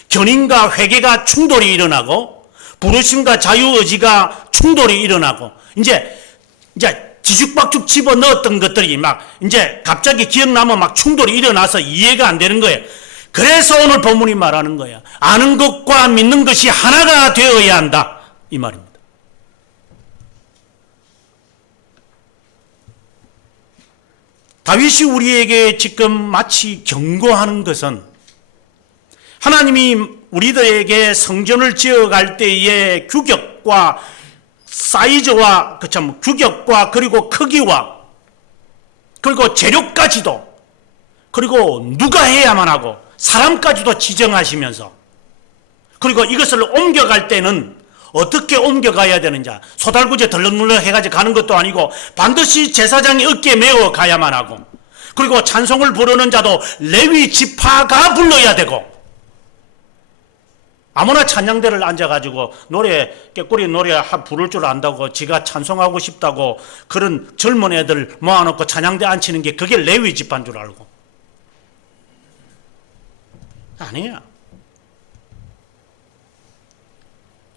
견인과 회개가 충돌이 일어나고 부르심과 자유의지가 충돌이 일어나고 이제 뒤죽박죽 집어넣었던 것들이 이제 갑자기 기억나면 충돌이 일어나서 이해가 안 되는 거예요. 그래서 오늘 본문이 말하는 거예요. 아는 것과 믿는 것이 하나가 되어야 한다. 이 말입니다. 다윗이 우리에게 지금 마치 경고하는 것은 하나님이 우리들에게 성전을 지어갈 때의 규격과 사이즈와 규격과 그리고 크기와 그리고 재료까지도 그리고 누가 해야만 하고 사람까지도 지정하시면서 그리고 이것을 옮겨갈 때는 어떻게 옮겨가야 되는지 소달구제 덜렁덜렁 해가지고 가는 것도 아니고 반드시 제사장이 어깨에 메어 가야만 하고 그리고 찬송을 부르는 자도 레위 지파가 불러야 되고 아무나 찬양대를 앉아가지고 깨꼬리 노래 부를 줄 안다고 지가 찬송하고 싶다고 그런 젊은 애들 모아놓고 찬양대 앉히는 게 그게 레위 지파인 줄 알고 아니야.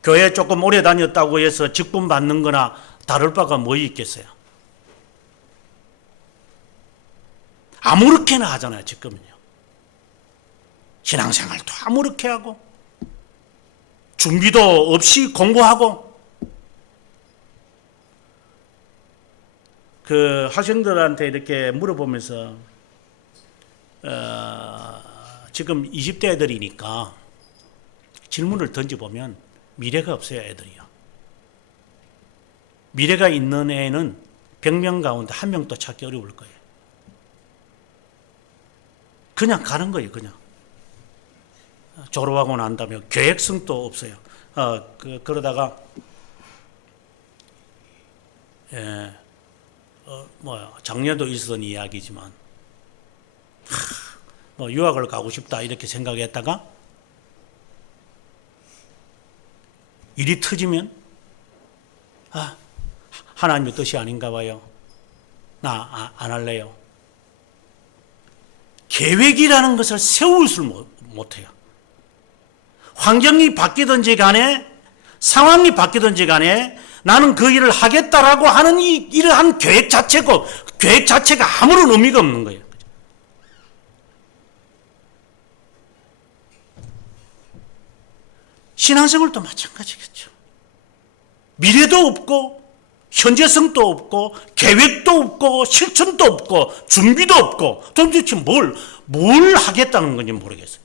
교회 조금 오래 다녔다고 해서 직분 받는 거나 다를 바가 뭐 있겠어요? 아무렇게나 하잖아요, 지금은요. 신앙생활도 아무렇게 하고, 준비도 없이 공부하고, 그 학생들한테 이렇게 물어보면서, 지금 20대 애들이니까 질문을 던져보면 미래가 없어요, 애들이요. 미래가 있는 애는 100명 가운데 1명도 찾기 어려울 거예요. 그냥 가는 거예요, 그냥. 졸업하고 난 다음에 계획성도 없어요. 그러다가, 작년도 있었던 이야기지만, 유학을 가고 싶다 이렇게 생각했다가, 일이 터지면, 하나님의 뜻이 아닌가 봐요. 나 안 할래요. 계획이라는 것을 세울 수 못해요. 환경이 바뀌든지 간에, 상황이 바뀌든지 간에 나는 그 일을 하겠다라고 하는 이러한 계획 자체고, 계획 자체가 아무런 의미가 없는 거예요. 신앙생활도 마찬가지겠죠. 미래도 없고, 현재성도 없고, 계획도 없고, 실천도 없고, 준비도 없고, 도대체 뭘 하겠다는 건지 모르겠어요.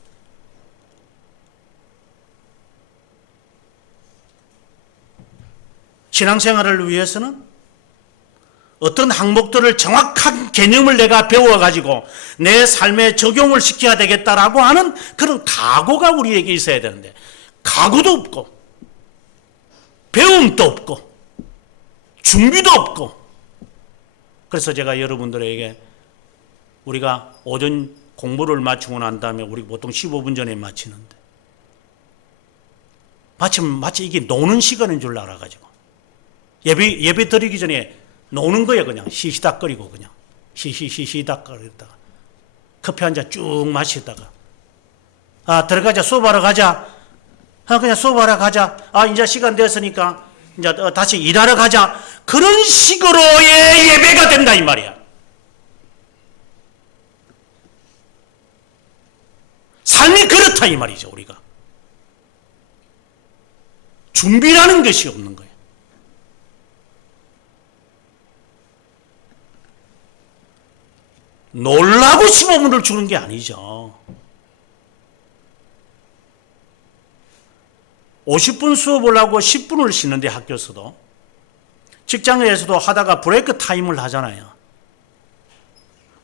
신앙생활을 위해서는 어떤 항목들을 정확한 개념을 내가 배워가지고 내 삶에 적용을 시켜야 되겠다라고 하는 그런 각오가 우리에게 있어야 되는데, 각오도 없고, 배움도 없고, 준비도 없고. 그래서 제가 여러분들에게, 우리가 오전 공부를 마치고 난 다음에 우리 보통 15분 전에 마치는데, 마치 이게 노는 시간인 줄 알아가지고 예배 드리기 전에 노는 거예요. 그냥 시시닥거리고, 그냥 시시닥거리다가 커피 한 잔 쭉 마시다가, 들어가자, 수업하러 가자. 그냥 수업하러 가자. 이제 시간 됐으니까 이제 다시 일하러 가자. 그런 식으로의 예배가 된다 이 말이야. 삶이 그렇다 이 말이죠. 우리가 준비라는 것이 없는 거예요. 놀라고 15분을 주는 게 아니죠. 50분 수업을 하고 10분을 쉬는데, 학교에서도, 직장에서도 하다가 브레이크 타임을 하잖아요.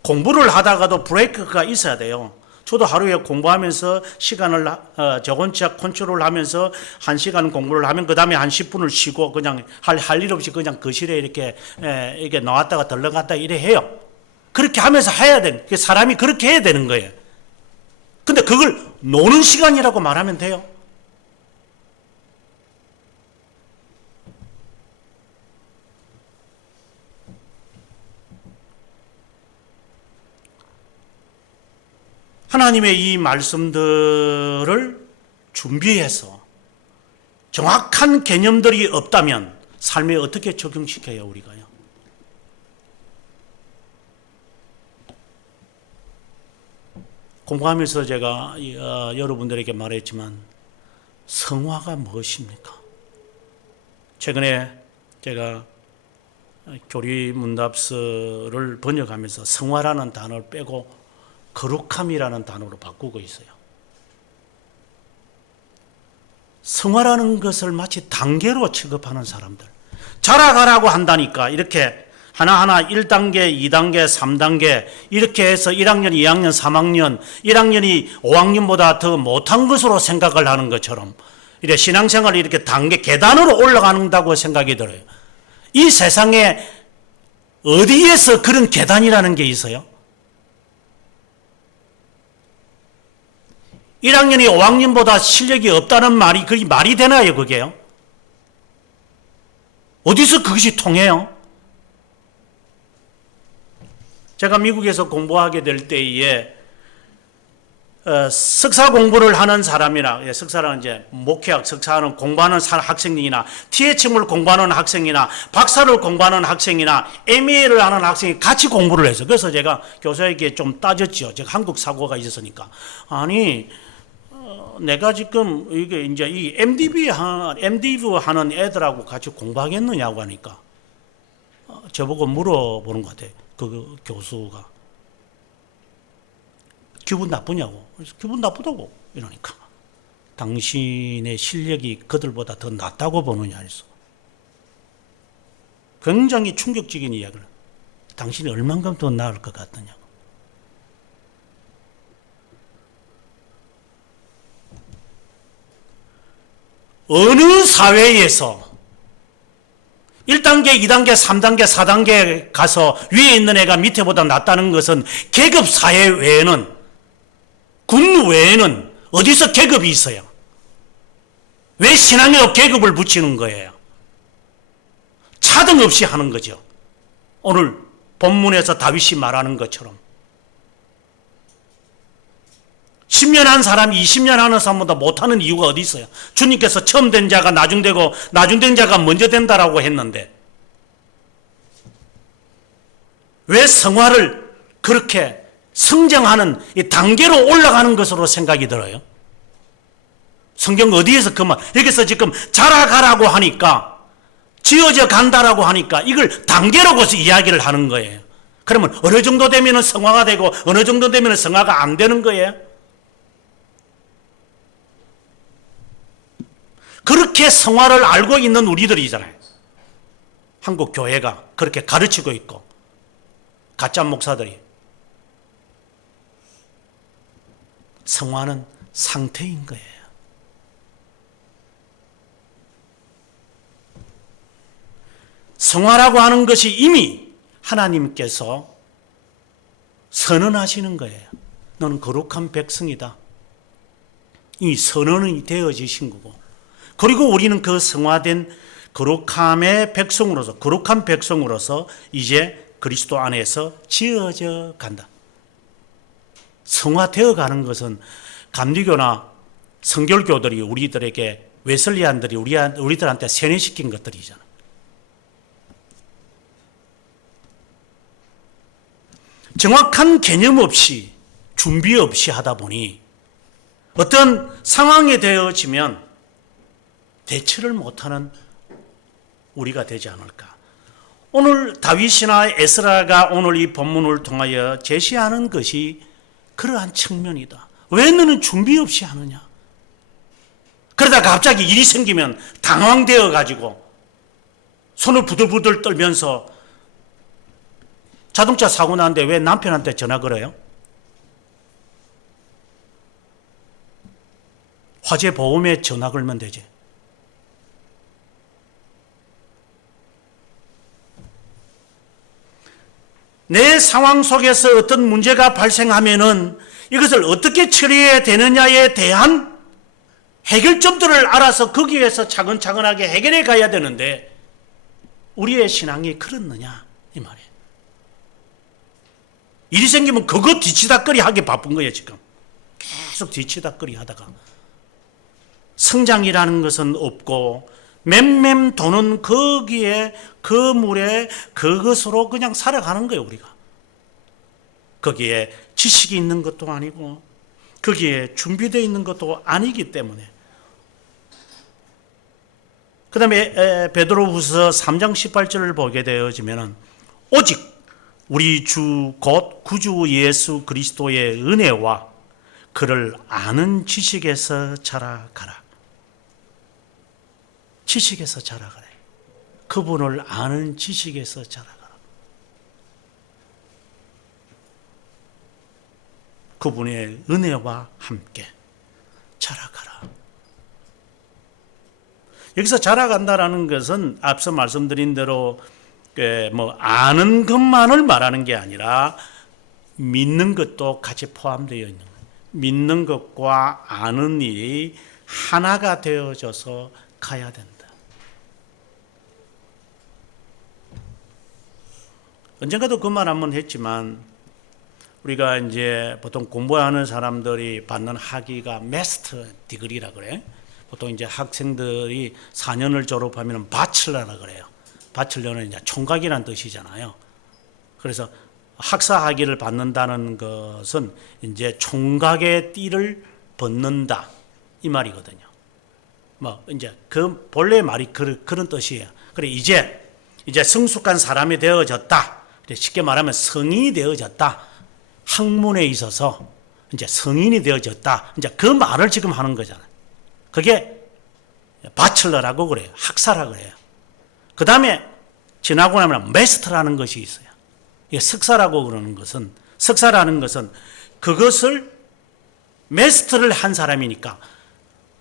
공부를 하다가도 브레이크가 있어야 돼요. 저도 하루에 공부하면서 시간을 저건차 컨트롤 하면서 1시간 공부를 하면 그 다음에 한 10분을 쉬고 그냥 할 일 없이 그냥 거실에 이렇게 나왔다가 들러갔다 이래 해요. 그렇게 하면서 해야 되는, 사람이 그렇게 해야 되는 거예요. 근데 그걸 노는 시간이라고 말하면 돼요? 하나님의 이 말씀들을 준비해서 정확한 개념들이 없다면 삶에 어떻게 적용시켜요, 우리가요? 공부하면서 제가 여러분들에게 말했지만, 성화가 무엇입니까? 최근에 제가 교리문답서를 번역하면서 성화라는 단어를 빼고 거룩함이라는 단어로 바꾸고 있어요. 성화라는 것을 마치 단계로 취급하는 사람들, 자라가라고 한다니까 이렇게 하나하나 1단계, 2단계, 3단계 이렇게 해서 1학년, 2학년, 3학년, 1학년이 5학년보다 더 못한 것으로 생각을 하는 것처럼 이렇게 신앙생활이 이렇게 단계, 계단으로 올라간다고 생각이 들어요. 이 세상에 어디에서 그런 계단이라는 게 있어요? 1학년이 5학년보다 실력이 없다는 말이 그게 말이 되나요, 그게요? 어디서 그것이 통해요? 제가 미국에서 공부하게 될 때에 석사 공부를 하는 사람이나, 석사는 이제 목회학, 석사는 공부하는 학생이나, THM을 공부하는 학생이나, 박사를 공부하는 학생이나, MA를 하는 학생이 같이 공부를 해서, 그래서 제가 교수에게 좀 따졌죠. 제가 한국 사고가 있었으니까. 아니, 내가 지금 이게 이제 이 MDiv 하는 애들하고 같이 공부하겠느냐고 하니까, 저보고 물어보는 것 같아요. 그 교수가. 기분 나쁘냐고. 그래서 기분 나쁘다고 이러니까. 당신의 실력이 그들보다 더 낫다고 보느냐 해서. 굉장히 충격적인 이야기를. 당신이 얼만큼 더 나을 것 같느냐고. 어느 사회에서 1단계, 2단계, 3단계, 4단계 가서 위에 있는 애가 밑에보다 낫다는 것은 계급 사회 외에는, 군 외에는 어디서 계급이 있어요? 왜 신앙에 계급을 붙이는 거예요? 차등 없이 하는 거죠. 오늘 본문에서 다윗이 말하는 것처럼 10년 한 사람이 20년 하는 사람보다 못하는 이유가 어디 있어요? 주님께서 처음 된 자가 나중되고 나중된 자가 먼저 된다라고 했는데 왜 성화를 그렇게 성장하는 이 단계로 올라가는 것으로 생각이 들어요? 성경 어디에서 그 말, 여기서 지금 자라가라고 하니까, 지어져 간다라고 하니까 이걸 단계로 이야기를 하는 거예요. 그러면 어느 정도 되면 성화가 되고 어느 정도 되면 성화가 안 되는 거예요? 그렇게 성화를 알고 있는 우리들이잖아요. 한국 교회가 그렇게 가르치고 있고, 가짜 목사들이. 성화는 상태인 거예요. 성화라고 하는 것이 이미 하나님께서 선언하시는 거예요. 너는 거룩한 백성이다. 이미 선언이 되어지신 거고, 그리고 우리는 그 성화된 거룩함의 백성으로서, 거룩한 백성으로서 이제 그리스도 안에서 지어져 간다. 성화되어 가는 것은 감리교나 성결교들이 우리들에게, 웨슬리안들이 우리들한테 세뇌시킨 것들이잖아. 정확한 개념 없이, 준비 없이 하다 보니 어떤 상황이 되어지면 대처를 못하는 우리가 되지 않을까. 오늘 다윗이나 에스라가 오늘 이 본문을 통하여 제시하는 것이 그러한 측면이다. 왜 너는 준비 없이 하느냐? 그러다 갑자기 일이 생기면 당황되어 가지고 손을 부들부들 떨면서, 자동차 사고 나는데 왜 남편한테 전화 걸어요? 화재 보험에 전화 걸면 되지. 내 상황 속에서 어떤 문제가 발생하면은 이것을 어떻게 처리해야 되느냐에 대한 해결점들을 알아서 거기에서 차근차근하게 해결해 가야 되는데, 우리의 신앙이 그렇느냐 이 말이에요. 일이 생기면 그거 뒤치다꺼리 하기 바쁜 거예요. 지금 계속 뒤치다꺼리 하다가 성장이라는 것은 없고, 맴맴 도는 거기에, 그 물에 그것으로 그냥 살아가는 거예요. 우리가 거기에 지식이 있는 것도 아니고 거기에 준비되어 있는 것도 아니기 때문에. 그 다음에 베드로후서 3장 18절을 보게 되어지면, 오직 우리 주 곧 구주 예수 그리스도의 은혜와 그를 아는 지식에서 자라가라. 지식에서 자라가라. 그분을 아는 지식에서 자라가라. 그분의 은혜와 함께 자라가라. 여기서 자라간다라는 것은 앞서 말씀드린 대로 아는 것만을 말하는 게 아니라 믿는 것도 같이 포함되어 있는 거예요. 믿는 것과 아는 일이 하나가 되어져서 가야 된다. 언젠가도 그 말 한번 했지만, 우리가 이제 보통 공부하는 사람들이 받는 학위가 마스터 디그리라 그래. 보통 이제 학생들이 4년을 졸업하면 바첼러라 그래요. 바첼러는 이제 총각이라는 뜻이잖아요. 그래서 학사 학위를 받는다는 것은 이제 총각의 띠를 벗는다 이 말이거든요. 뭐 이제 그 본래 말이 그런 뜻이에요. 그래 이제 성숙한 사람이 되어졌다. 쉽게 말하면 성인이 되어졌다. 학문에 있어서 이제 성인이 되어졌다. 이제 그 말을 지금 하는 거잖아요. 그게 바첼러라고 그래요. 학사라고 그래요. 그 다음에 지나고 나면 마스터라는 것이 있어요. 이게 석사라고 그러는 것은, 석사라는 것은 그것을 마스터를 한 사람이니까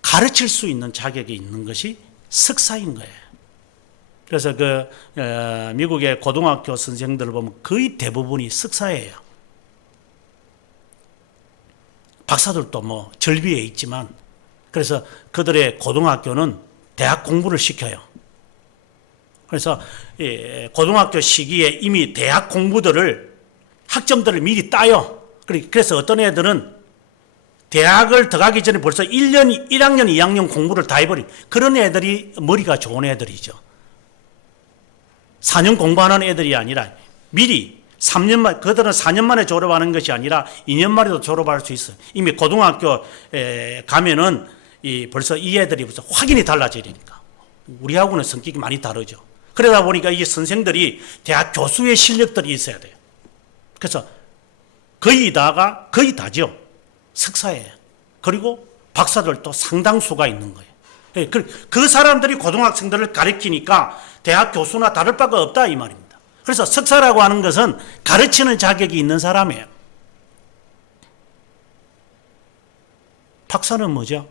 가르칠 수 있는 자격이 있는 것이 석사인 거예요. 그래서 미국의 고등학교 선생들을 보면 거의 대부분이 석사예요. 박사들도 뭐 절비에 있지만, 그래서 그들의 고등학교는 대학 공부를 시켜요. 그래서 고등학교 시기에 이미 대학 공부들을, 학점들을 미리 따요. 그래서 어떤 애들은 대학을 들어가기 전에 벌써 1학년, 2학년 공부를 다 해버린 그런 애들이 머리가 좋은 애들이죠. 4년 공부하는 애들이 아니라 미리 3년 만, 그들은 4년 만에 졸업하는 것이 아니라 2년 만에도 졸업할 수 있어요. 이미 고등학교에 가면은 벌써 이 애들이 벌써 확연히 달라지니까. 우리하고는 성격이 많이 다르죠. 그러다 보니까 이 선생들이 대학 교수의 실력들이 있어야 돼요. 그래서 거의 다죠. 석사예요. 그리고 박사들도 상당수가 있는 거예요. 그 사람들이 고등학생들을 가르치니까 대학 교수나 다를 바가 없다 이 말입니다. 그래서 석사라고 하는 것은 가르치는 자격이 있는 사람이에요. 박사는 뭐죠?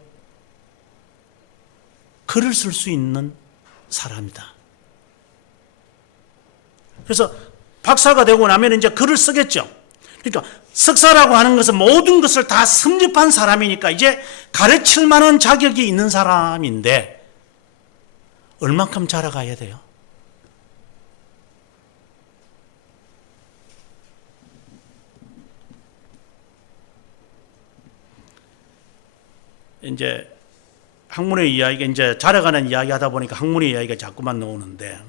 글을 쓸 수 있는 사람이다. 그래서 박사가 되고 나면 이제 글을 쓰겠죠. 그러니까 석사라고 하는 것은 모든 것을 다 섭렵한 사람이니까 이제 가르칠 만한 자격이 있는 사람인데 얼만큼 자라가야 돼요? 이제 학문의 이야기가 이제 자라가는 이야기 하다 보니까 학문의 이야기가 자꾸만 나오는데,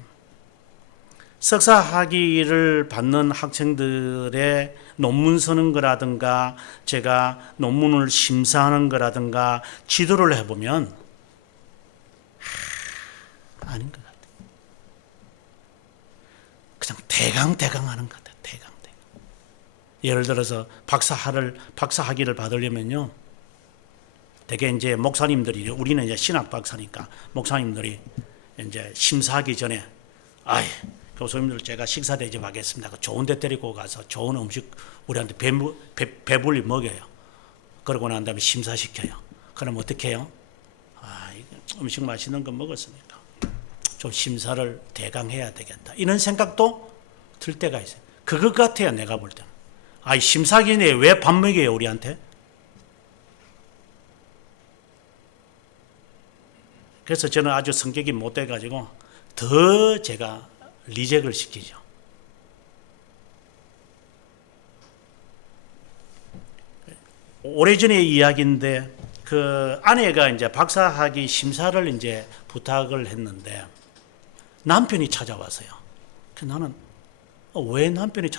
석사 학위를 받는 학생들의 논문 쓰는 거라든가 제가 논문을 심사하는 거라든가 지도를 해보면 아닌 것 같아요. 그냥 대강 하는 것 같아요. 대강. 예를 들어서 박사 학위를 받으려면요, 대개 이제 목사님들이, 우리는 이제 신학 박사니까 목사님들이 이제 심사하기 전에 교수님들 제가 식사 대접하겠습니다. 좋은 데 데리고 가서 좋은 음식 우리한테 배불리 먹여요. 그러고 난 다음에 심사시켜요. 그럼 어떻게 해요? 음식 맛있는 거 먹었으니까 좀 심사를 대강 해야 되겠다. 이런 생각도 들 때가 있어요. 그것 같아요, 내가 볼 때는. 심사기에 왜 밥 먹여요, 우리한테? 그래서 저는 아주 성격이 못돼가지고 더 제가 리젝을 시키죠. 오래전의 이야기인데 그 아내가 이제 박사학위 심사를 이제 부탁을 했는데 남편이 찾아와서요. 나는 왜 남편이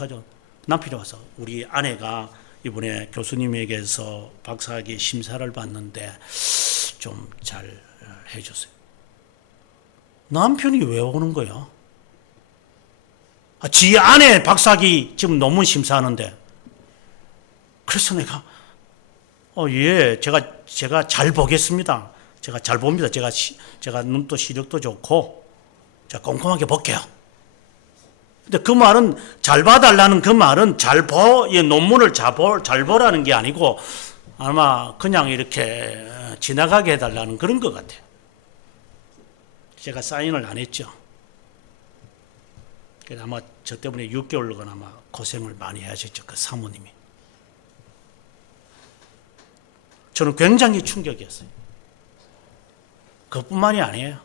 와서 우리 아내가 이번에 교수님에게서 박사학위 심사를 받는데 좀 잘 해줬어요. 남편이 왜 오는 거예요? 지 아내 박사학위 지금 논문 심사하는데. 그래서 내가 예, 제가 잘 보겠습니다. 제가 잘 봅니다. 제가 눈도 시력도 좋고 제가 꼼꼼하게 볼게요. 근데 그 말은 잘 봐달라는 그 말은 논문을 잘 보라는 게 아니고 아마 그냥 이렇게 지나가게 해달라는 그런 것 같아요. 제가 사인을 안 했죠. 그래서 아마 저 때문에 6개월간 아마 고생을 많이 하셨죠. 그 사모님이. 저는 굉장히 충격이었어요. 그것뿐만이 아니에요.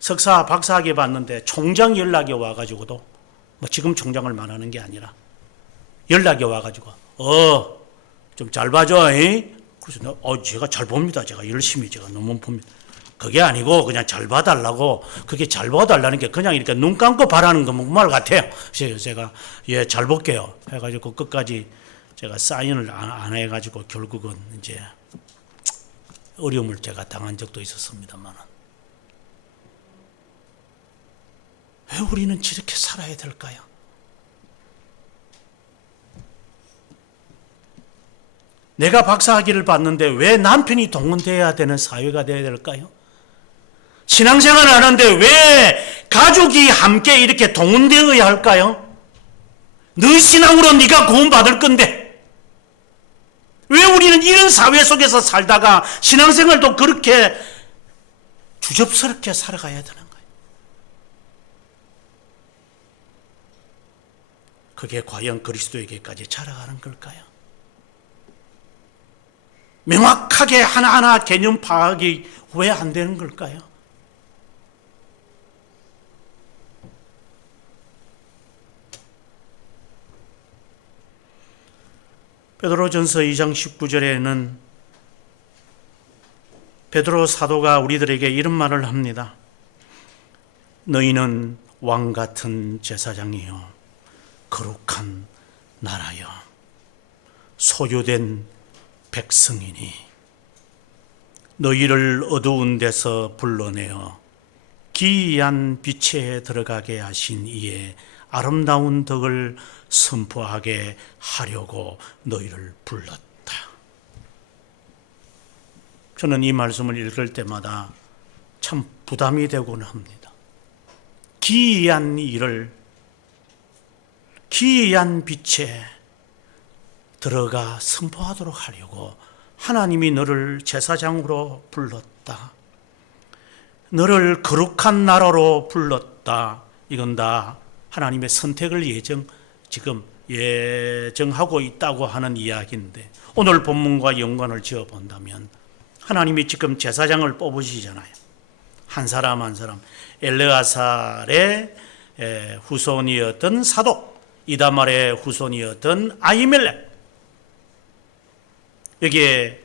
석사, 박사학위 받는데 총장 연락이 와가지고도 뭐 지금 총장을 말하는 게 아니라 연락이 와가지고 좀 잘 봐줘. 그래서 제가 잘 봅니다. 제가 열심히 제가 논문 봅니다. 그게 아니고 그냥 잘 봐달라고. 그게 잘 봐달라는 게 그냥 이렇게 눈 감고 바라는 말 같아요. 그래서 제가 잘 볼게요 해가지고 끝까지 제가 사인을 안 해가지고 결국은 이제 어려움을 제가 당한 적도 있었습니다만, 왜 우리는 저렇게 살아야 될까요? 내가 박사학위를 받는데 왜 남편이 동원되어야 되는 사회가 되어야 될까요? 신앙생활을 하는데 왜 가족이 함께 이렇게 동원되어야 할까요? 너 신앙으로 네가 구원받을 건데 왜 우리는 이런 사회 속에서 살다가 신앙생활도 그렇게 주접스럽게 살아가야 되는 거예요? 그게 과연 그리스도에게까지 자라가는 걸까요? 명확하게 하나하나 개념 파악이 왜 안 되는 걸까요? 베드로전서 2장 19절에는 베드로 사도가 우리들에게 이런 말을 합니다. 너희는 왕같은 제사장이요 거룩한 나라요 소유된 백성이니 너희를 어두운 데서 불러내어 기이한 빛에 들어가게 하신 이의 아름다운 덕을 선포하게 하려고 너희를 불렀다. 저는 이 말씀을 읽을 때마다 참 부담이 되곤 합니다. 기이한 일을 기이한 빛에 들어가 선포하도록 하려고 하나님이 너를 제사장으로 불렀다. 너를 거룩한 나라로 불렀다. 이건 다 하나님의 선택을 지금 예정하고 있다고 하는 이야기인데, 오늘 본문과 연관을 지어 본다면 하나님이 지금 제사장을 뽑으시잖아요. 한 사람 한 사람. 엘르아살의 후손이었던 사독, 이다말의 후손이었던 아히멜렉. 여기에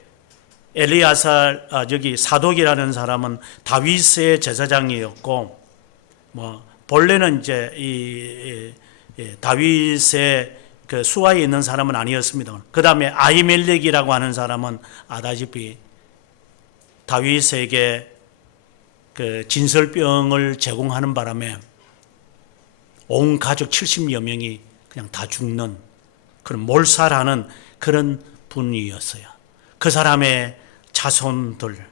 여기 사독이라는 사람은 다윗의 제사장이었고, 본래는 이제 다윗의 그 수하에 있는 사람은 아니었습니다. 그 다음에 아히멜렉이라고 하는 사람은 아다시피 다윗에게 그 진설병을 제공하는 바람에 온 가족 70여 명이 그냥 다 죽는 그런 몰살하는 그런 분이었어요. 그 사람의 자손들,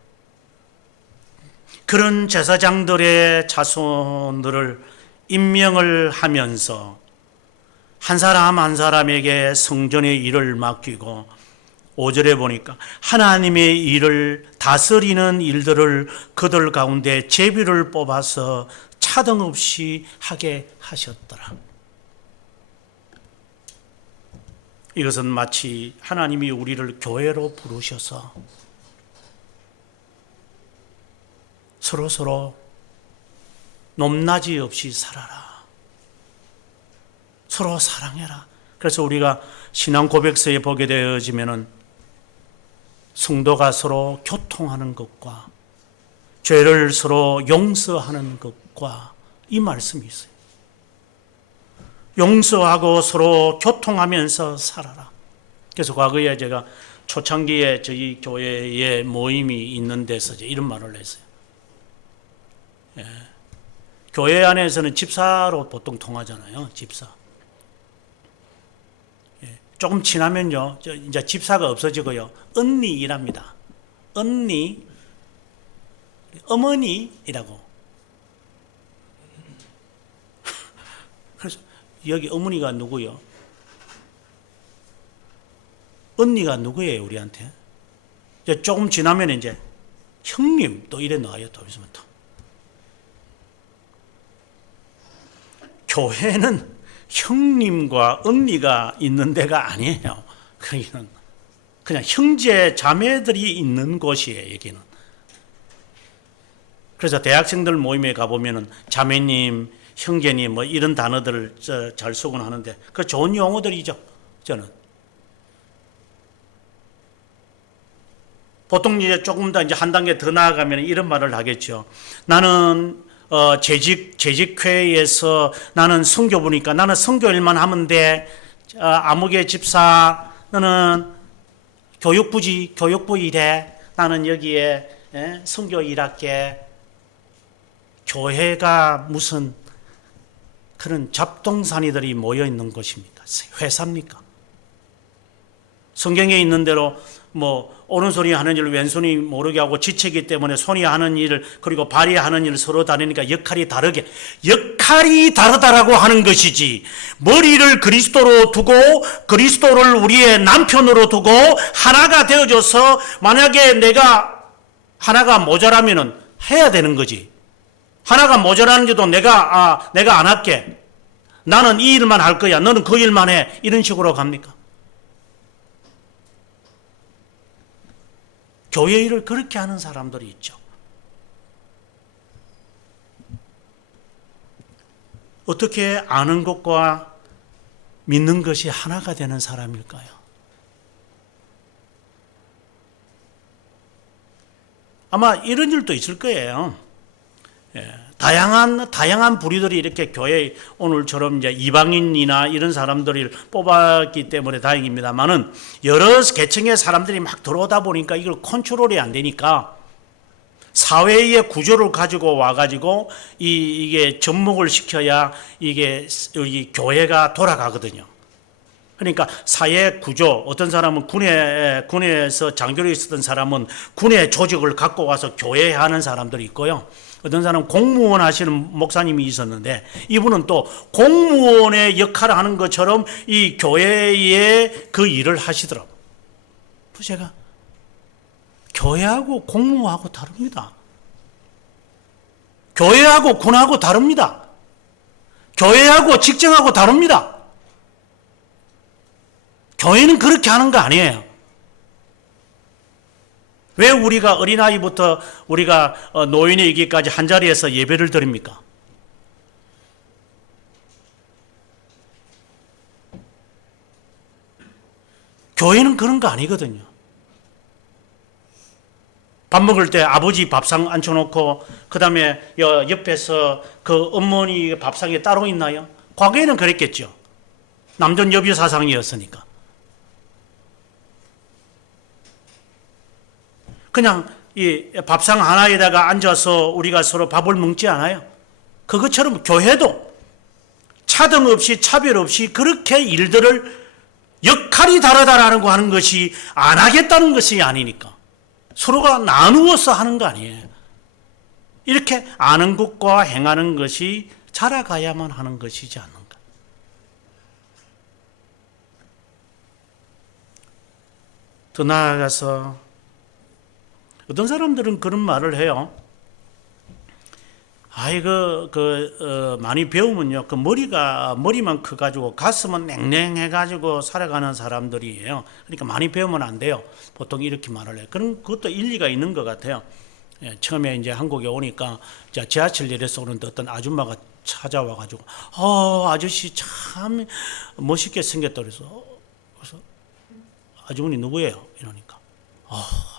그런 제사장들의 자손들을 임명을 하면서 한 사람 한 사람에게 성전의 일을 맡기고, 5절에 보니까 하나님의 일을 다스리는 일들을 그들 가운데 제비를 뽑아서 차등 없이 하게 하셨더라. 이것은 마치 하나님이 우리를 교회로 부르셔서 서로 높낮이 없이 살아라. 서로 사랑해라. 그래서 우리가 신앙 고백서에 보게 되어지면은 성도가 서로 교통하는 것과 죄를 서로 용서하는 것과 이 말씀이 있어요. 용서하고 서로 교통하면서 살아라. 그래서 과거에 제가 초창기에 저희 교회에 모임이 있는 데서 이런 말을 했어요. 교회 안에서는 집사로 보통 통하잖아요. 집사. 조금 지나면요, 이제 집사가 없어지고요, 언니이랍니다. 언니, 어머니이라고. 그래서 여기 어머니가 누구요? 언니가 누구예요, 우리한테? 이제 조금 지나면 이제 형님 또 이래 나와요, 또 있으면 또. 교회는 형님과 언니가 있는 데가 아니에요. 거기는 그냥 형제 자매들이 있는 곳이에요, 여기는. 그래서 대학생들 모임에 가보면은 자매님, 형제니 뭐 이런 단어들을 잘 쓰곤 하는데 그 좋은 용어들이죠. 저는 보통 이제 조금 더 이제 한 단계 더 나아가면 이런 말을 하겠죠. 나는 재직회에서 나는 선교부니까 나는 선교일만 하면 돼. 아무개 집사 너는 교육부 일해. 나는 여기에 선교 일할게. 교회가 무슨 그런 잡동사니들이 모여 있는 곳입니까? 회사입니까? 성경에 있는 대로 뭐 오른손이 하는 일을 왼손이 모르게 하고 지체기 때문에 손이 하는 일을 그리고 발이 하는 일을 서로 다르니까 역할이 다르다라고 하는 것이지, 머리를 그리스도로 두고 그리스도를 우리의 남편으로 두고 하나가 되어져서 만약에 내가 하나가 모자라면은 해야 되는 거지. 하나가 모자라는데도 내가 안 할게. 나는 이 일만 할 거야. 너는 그 일만 해. 이런 식으로 갑니까? 교회 일을 그렇게 하는 사람들이 있죠. 어떻게 아는 것과 믿는 것이 하나가 되는 사람일까요? 아마 이런 일도 있을 거예요. 다양한 부류들이 이렇게 교회 오늘처럼 이제 이방인이나 이런 사람들을 뽑았기 때문에 다행입니다만은 여러 계층의 사람들이 막 들어오다 보니까 이걸 컨트롤이 안 되니까 사회의 구조를 가지고 와가지고 이게 접목을 시켜야 이게 여기 교회가 돌아가거든요. 그러니까 사회 구조, 어떤 사람은 군에서 장교로 있었던 사람은 군의 조직을 갖고 와서 교회에 하는 사람들이 있고요. 어떤 사람은 공무원 하시는 목사님이 있었는데 이분은 또 공무원의 역할을 하는 것처럼 이 교회에 그 일을 하시더라고요. 제가 교회하고 공무원하고 다릅니다. 교회하고 군하고 다릅니다. 교회하고 직장하고 다릅니다. 교회는 그렇게 하는 거 아니에요. 왜 우리가 어린아이부터 우리가 노인에 이기까지 한 자리에서 예배를 드립니까? 교회는 그런 거 아니거든요. 밥 먹을 때 아버지 밥상 앉혀놓고 그 다음에 옆에서 그 어머니 밥상에 따로 있나요? 과거에는 그랬겠죠. 남존 여비 사상이었으니까. 그냥 이 밥상 하나에다가 앉아서 우리가 서로 밥을 먹지 않아요? 그것처럼 교회도 차등 없이 차별 없이 그렇게 일들을 역할이 다르다라는 거 하는 것이 안 하겠다는 것이 아니니까 서로가 나누어서 하는 거 아니에요. 이렇게 아는 것과 행하는 것이 자라가야만 하는 것이지 않는가. 더 나아가서 어떤 사람들은 그런 말을 해요. 많이 배우면요, 머리만 커가지고 가슴은 냉랭해가지고 살아가는 사람들이에요. 그러니까 많이 배우면 안 돼요. 보통 이렇게 말을 해요. 그것도 일리가 있는 것 같아요. 처음에 이제 한국에 오니까 지하철 내려서 오는데 어떤 아줌마가 찾아와가지고, 아저씨 참 멋있게 생겼다 그래서 아주머니 누구예요? 이러니까,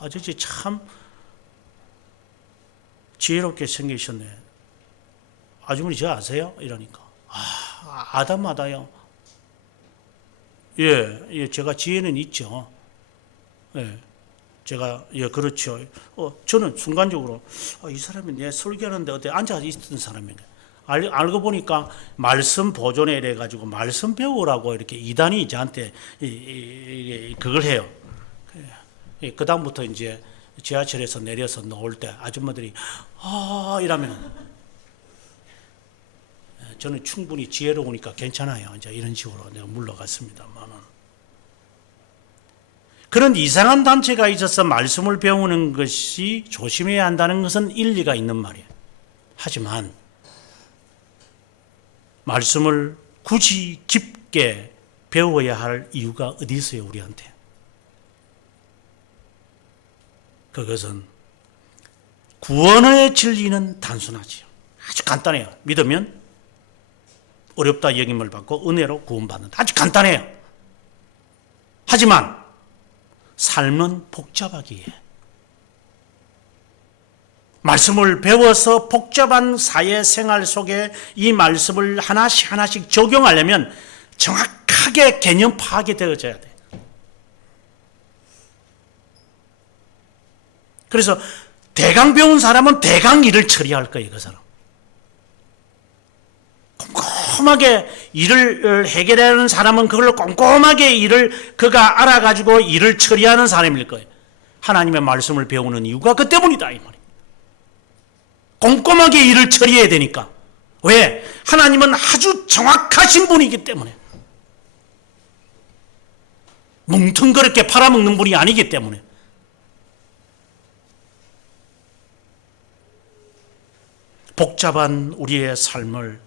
아저씨 참 지혜롭게 생기셨네. 아주머니 저 아세요? 이러니까, 아다마다요. 예, 제가 지혜는 있죠. 예, 그렇죠. 저는 순간적으로, 이 사람이 내 설교하는데 어디 앉아 있던 사람인가. 알고 보니까 말씀 보존에 이래가지고 말씀 배우라고 이렇게 이단이 저한테 그걸 해요. 그다음부터 이제 지하철에서 내려서 나올 때 아줌마들이 이러면 저는 충분히 지혜로우니까 괜찮아요. 이제 이런 식으로 내가 물러갔습니다만은, 그런 이상한 단체가 있어서 말씀을 배우는 것이 조심해야 한다는 것은 일리가 있는 말이에요. 하지만 말씀을 굳이 깊게 배워야 할 이유가 어디 있어요, 우리한테? 그것은 구원의 진리는 단순하지요. 아주 간단해요. 믿으면 어렵다 여김을 받고 은혜로 구원받는다. 아주 간단해요. 하지만 삶은 복잡하기에 말씀을 배워서 복잡한 사회생활 속에 이 말씀을 하나씩 하나씩 적용하려면 정확하게 개념 파악이 되어져야 돼요. 그래서 대강 배운 사람은 대강 일을 처리할 거예요. 그 사람 꼼꼼하게 일을 해결하는 사람은 그걸로 꼼꼼하게 일을 그가 알아가지고 일을 처리하는 사람일 거예요. 하나님의 말씀을 배우는 이유가 그 때문이다 이 말이에요. 꼼꼼하게 일을 처리해야 되니까. 왜? 하나님은 아주 정확하신 분이기 때문에. 뭉텅그렇게 팔아먹는 분이 아니기 때문에. 복잡한 우리의 삶을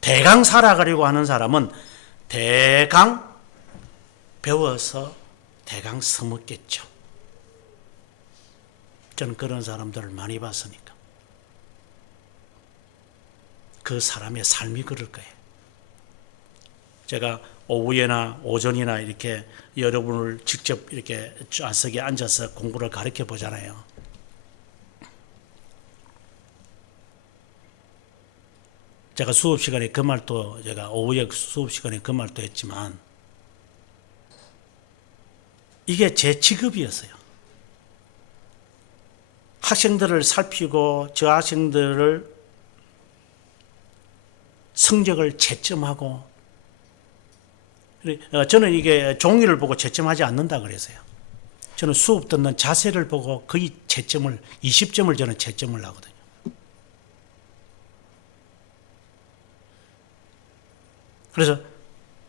대강 살아가려고 하는 사람은 대강 배워서 대강 써먹겠죠. 저는 그런 사람들을 많이 봤으니까. 그 사람의 삶이 그럴 거예요. 제가 오후에나 오전이나 이렇게 여러분을 직접 이렇게 좌석에 앉아서 공부를 가르쳐 보잖아요. 제가 수업 시간에 그 말도, 제가 오후에 수업 시간에 그 말도 했지만, 이게 제 직업이었어요. 학생들을 살피고 저 학생들을 성적을 채점하고, 저는 이게 종이를 보고 채점하지 않는다 그래서요. 저는 수업 듣는 자세를 보고 거의 채점을, 20점을 저는 채점을 하거든요. 그래서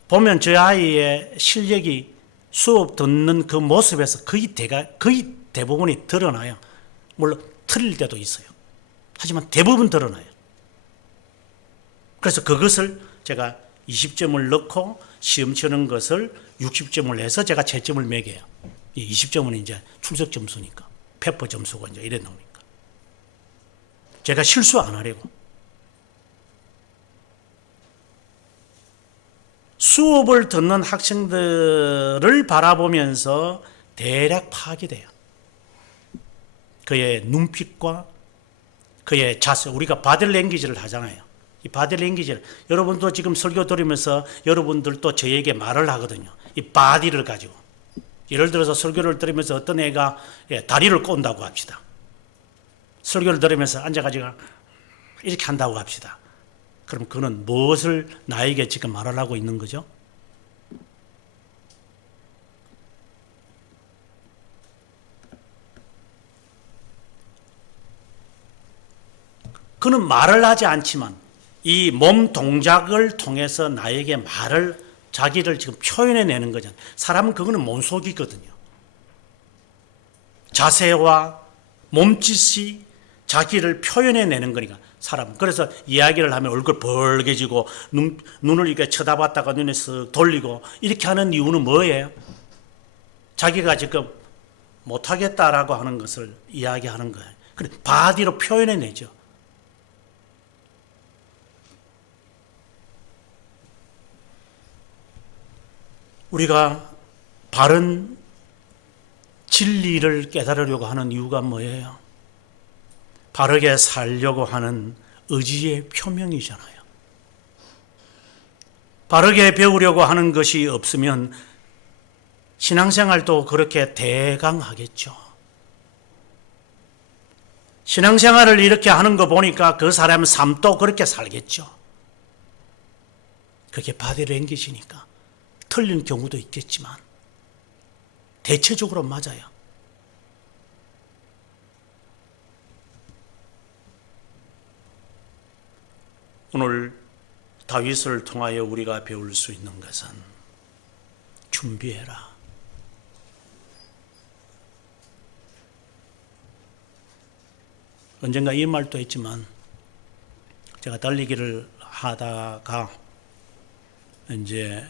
보면 저 아이의 실력이 수업 듣는 그 모습에서 거의 대부분이 드러나요. 물론 틀릴 때도 있어요. 하지만 대부분 드러나요. 그래서 그것을 제가 20점을 넣고 시험 치는 것을 60점을 해서 제가 채점을 매겨요. 20점은 이제 출석 점수니까, 페퍼 점수가 이제 이래 나오니까. 제가 실수 안 하려고. 수업을 듣는 학생들을 바라보면서 대략 파악이 돼요. 그의 눈빛과 그의 자세, 우리가 바디랭귀지를 하잖아요. 이 바디랭귀지를, 여러분도 지금 설교 들으면서 여러분들도 저에게 말을 하거든요. 이 바디를 가지고. 예를 들어서 설교를 들으면서 어떤 애가 다리를 꼰다고 합시다. 설교를 들으면서 앉아가지고 이렇게 한다고 합시다. 그럼 그는 무엇을 나에게 지금 말을 하고 있는 거죠? 그는 말을 하지 않지만 이 몸 동작을 통해서 나에게 말을, 자기를 지금 표현해내는 거잖아요. 사람은 그거는 몸속이거든요. 자세와 몸짓이 자기를 표현해내는 거니까. 사람. 그래서 이야기를 하면 얼굴 벌개지고 눈을 이렇게 쳐다봤다가 눈에 쓱 돌리고 이렇게 하는 이유는 뭐예요? 자기가 지금 못하겠다라고 하는 것을 이야기하는 거예요. 그래, 바디로 표현해내죠. 우리가 바른 진리를 깨달으려고 하는 이유가 뭐예요? 바르게 살려고 하는 의지의 표명이잖아요. 바르게 배우려고 하는 것이 없으면 신앙생활도 그렇게 대강하겠죠. 신앙생활을 이렇게 하는 거 보니까 그 사람의 삶도 그렇게 살겠죠. 그게 바디랭귀지니까 틀린 경우도 있겠지만 대체적으로 맞아요. 오늘 다윗을 통하여 우리가 배울 수 있는 것은 준비해라. 언젠가 이 말도 했지만 제가 달리기를 하다가 이제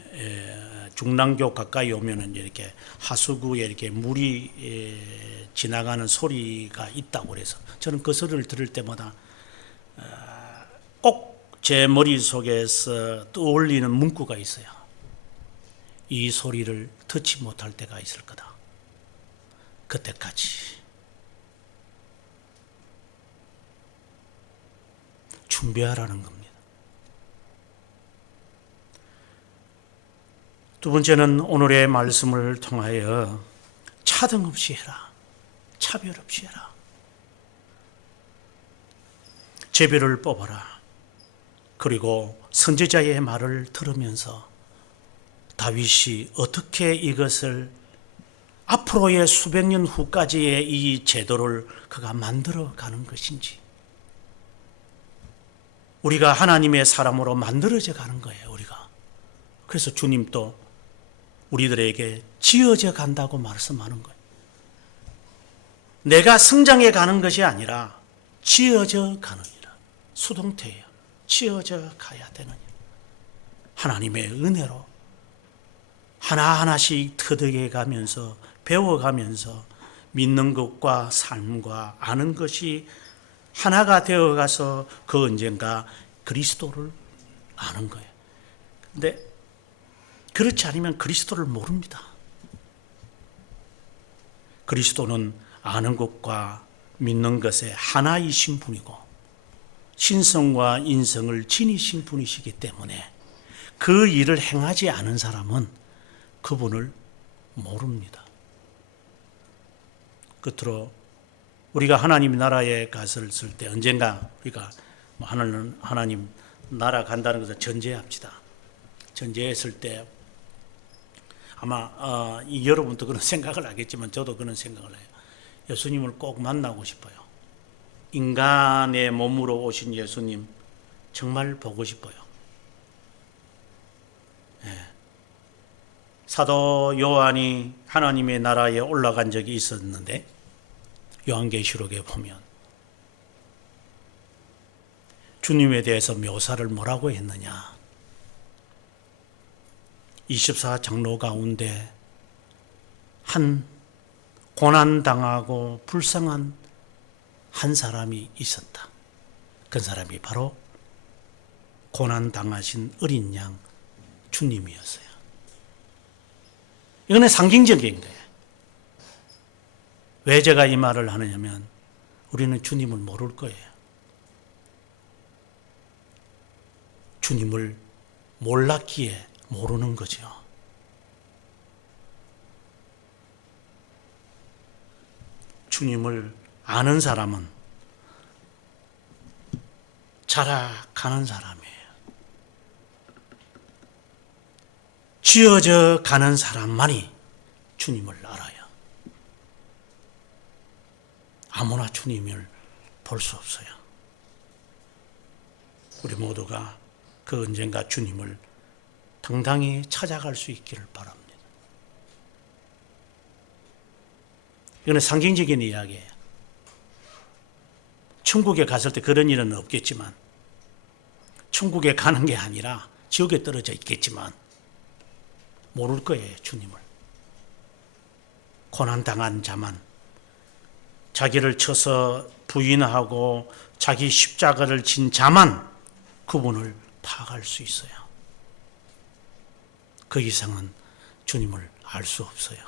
중랑교 가까이 오면은 이렇게 하수구에 이렇게 물이 지나가는 소리가 있다고 그래서 저는 그 소리를 들을 때마다 꼭 제 머릿속에서 떠올리는 문구가 있어요. 이 소리를 듣지 못할 때가 있을 거다. 그때까지 준비하라는 겁니다. 두 번째는 오늘의 말씀을 통하여 차등 없이 해라. 차별 없이 해라. 제별을 뽑아라. 그리고 선지자의 말을 들으면서 다윗이 어떻게 이것을 앞으로의 수백 년 후까지의 이 제도를 그가 만들어 가는 것인지, 우리가 하나님의 사람으로 만들어져 가는 거예요. 우리가. 그래서 주님도 우리들에게 지어져 간다고 말씀하는 거예요. 내가 성장해 가는 것이 아니라 지어져 가느니라. 수동태예요. 지어져 가야 되느니라. 하나님의 은혜로 하나하나씩 터득해 가면서 배워가면서 믿는 것과 삶과 아는 것이 하나가 되어가서 그 언젠가 그리스도를 아는 거예요. 근데 그렇지 않으면 그리스도를 모릅니다. 그리스도는 아는 것과 믿는 것의 하나이신 분이고 신성과 인성을 지니신 분이시기 때문에 그 일을 행하지 않은 사람은 그분을 모릅니다. 끝으로 우리가 하나님 나라에 갔을 때 언젠가 우리가 하나님 나라 간다는 것을 전제합시다. 전제했을 때 아마 여러분도 그런 생각을 하겠지만 저도 그런 생각을 해요. 예수님을 꼭 만나고 싶어요. 인간의 몸으로 오신 예수님 정말 보고 싶어요. 사도 요한이 하나님의 나라에 올라간 적이 있었는데 요한계시록에 보면 주님에 대해서 묘사를 뭐라고 했느냐. 24장로 가운데 한 고난당하고 불쌍한 한 사람이 있었다. 그 사람이 바로 고난당하신 어린 양 주님이었어요. 이거는 상징적인 거예요. 왜 제가 이 말을 하느냐면 우리는 주님을 모를 거예요. 주님을 몰랐기에 모르는 거죠. 주님을 아는 사람은 자라가는 사람이에요. 지어져 가는 사람만이 주님을 알아요. 아무나 주님을 볼 수 없어요. 우리 모두가 그 언젠가 주님을 당당히 찾아갈 수 있기를 바랍니다. 이거는 상징적인 이야기예요. 천국에 갔을 때 그런 일은 없겠지만, 천국에 가는 게 아니라 지옥에 떨어져 있겠지만 모를 거예요. 주님을. 고난당한 자만, 자기를 쳐서 부인하고 자기 십자가를 진 자만 그분을 파악할 수 있어요. 그 이상은 주님을 알 수 없어요.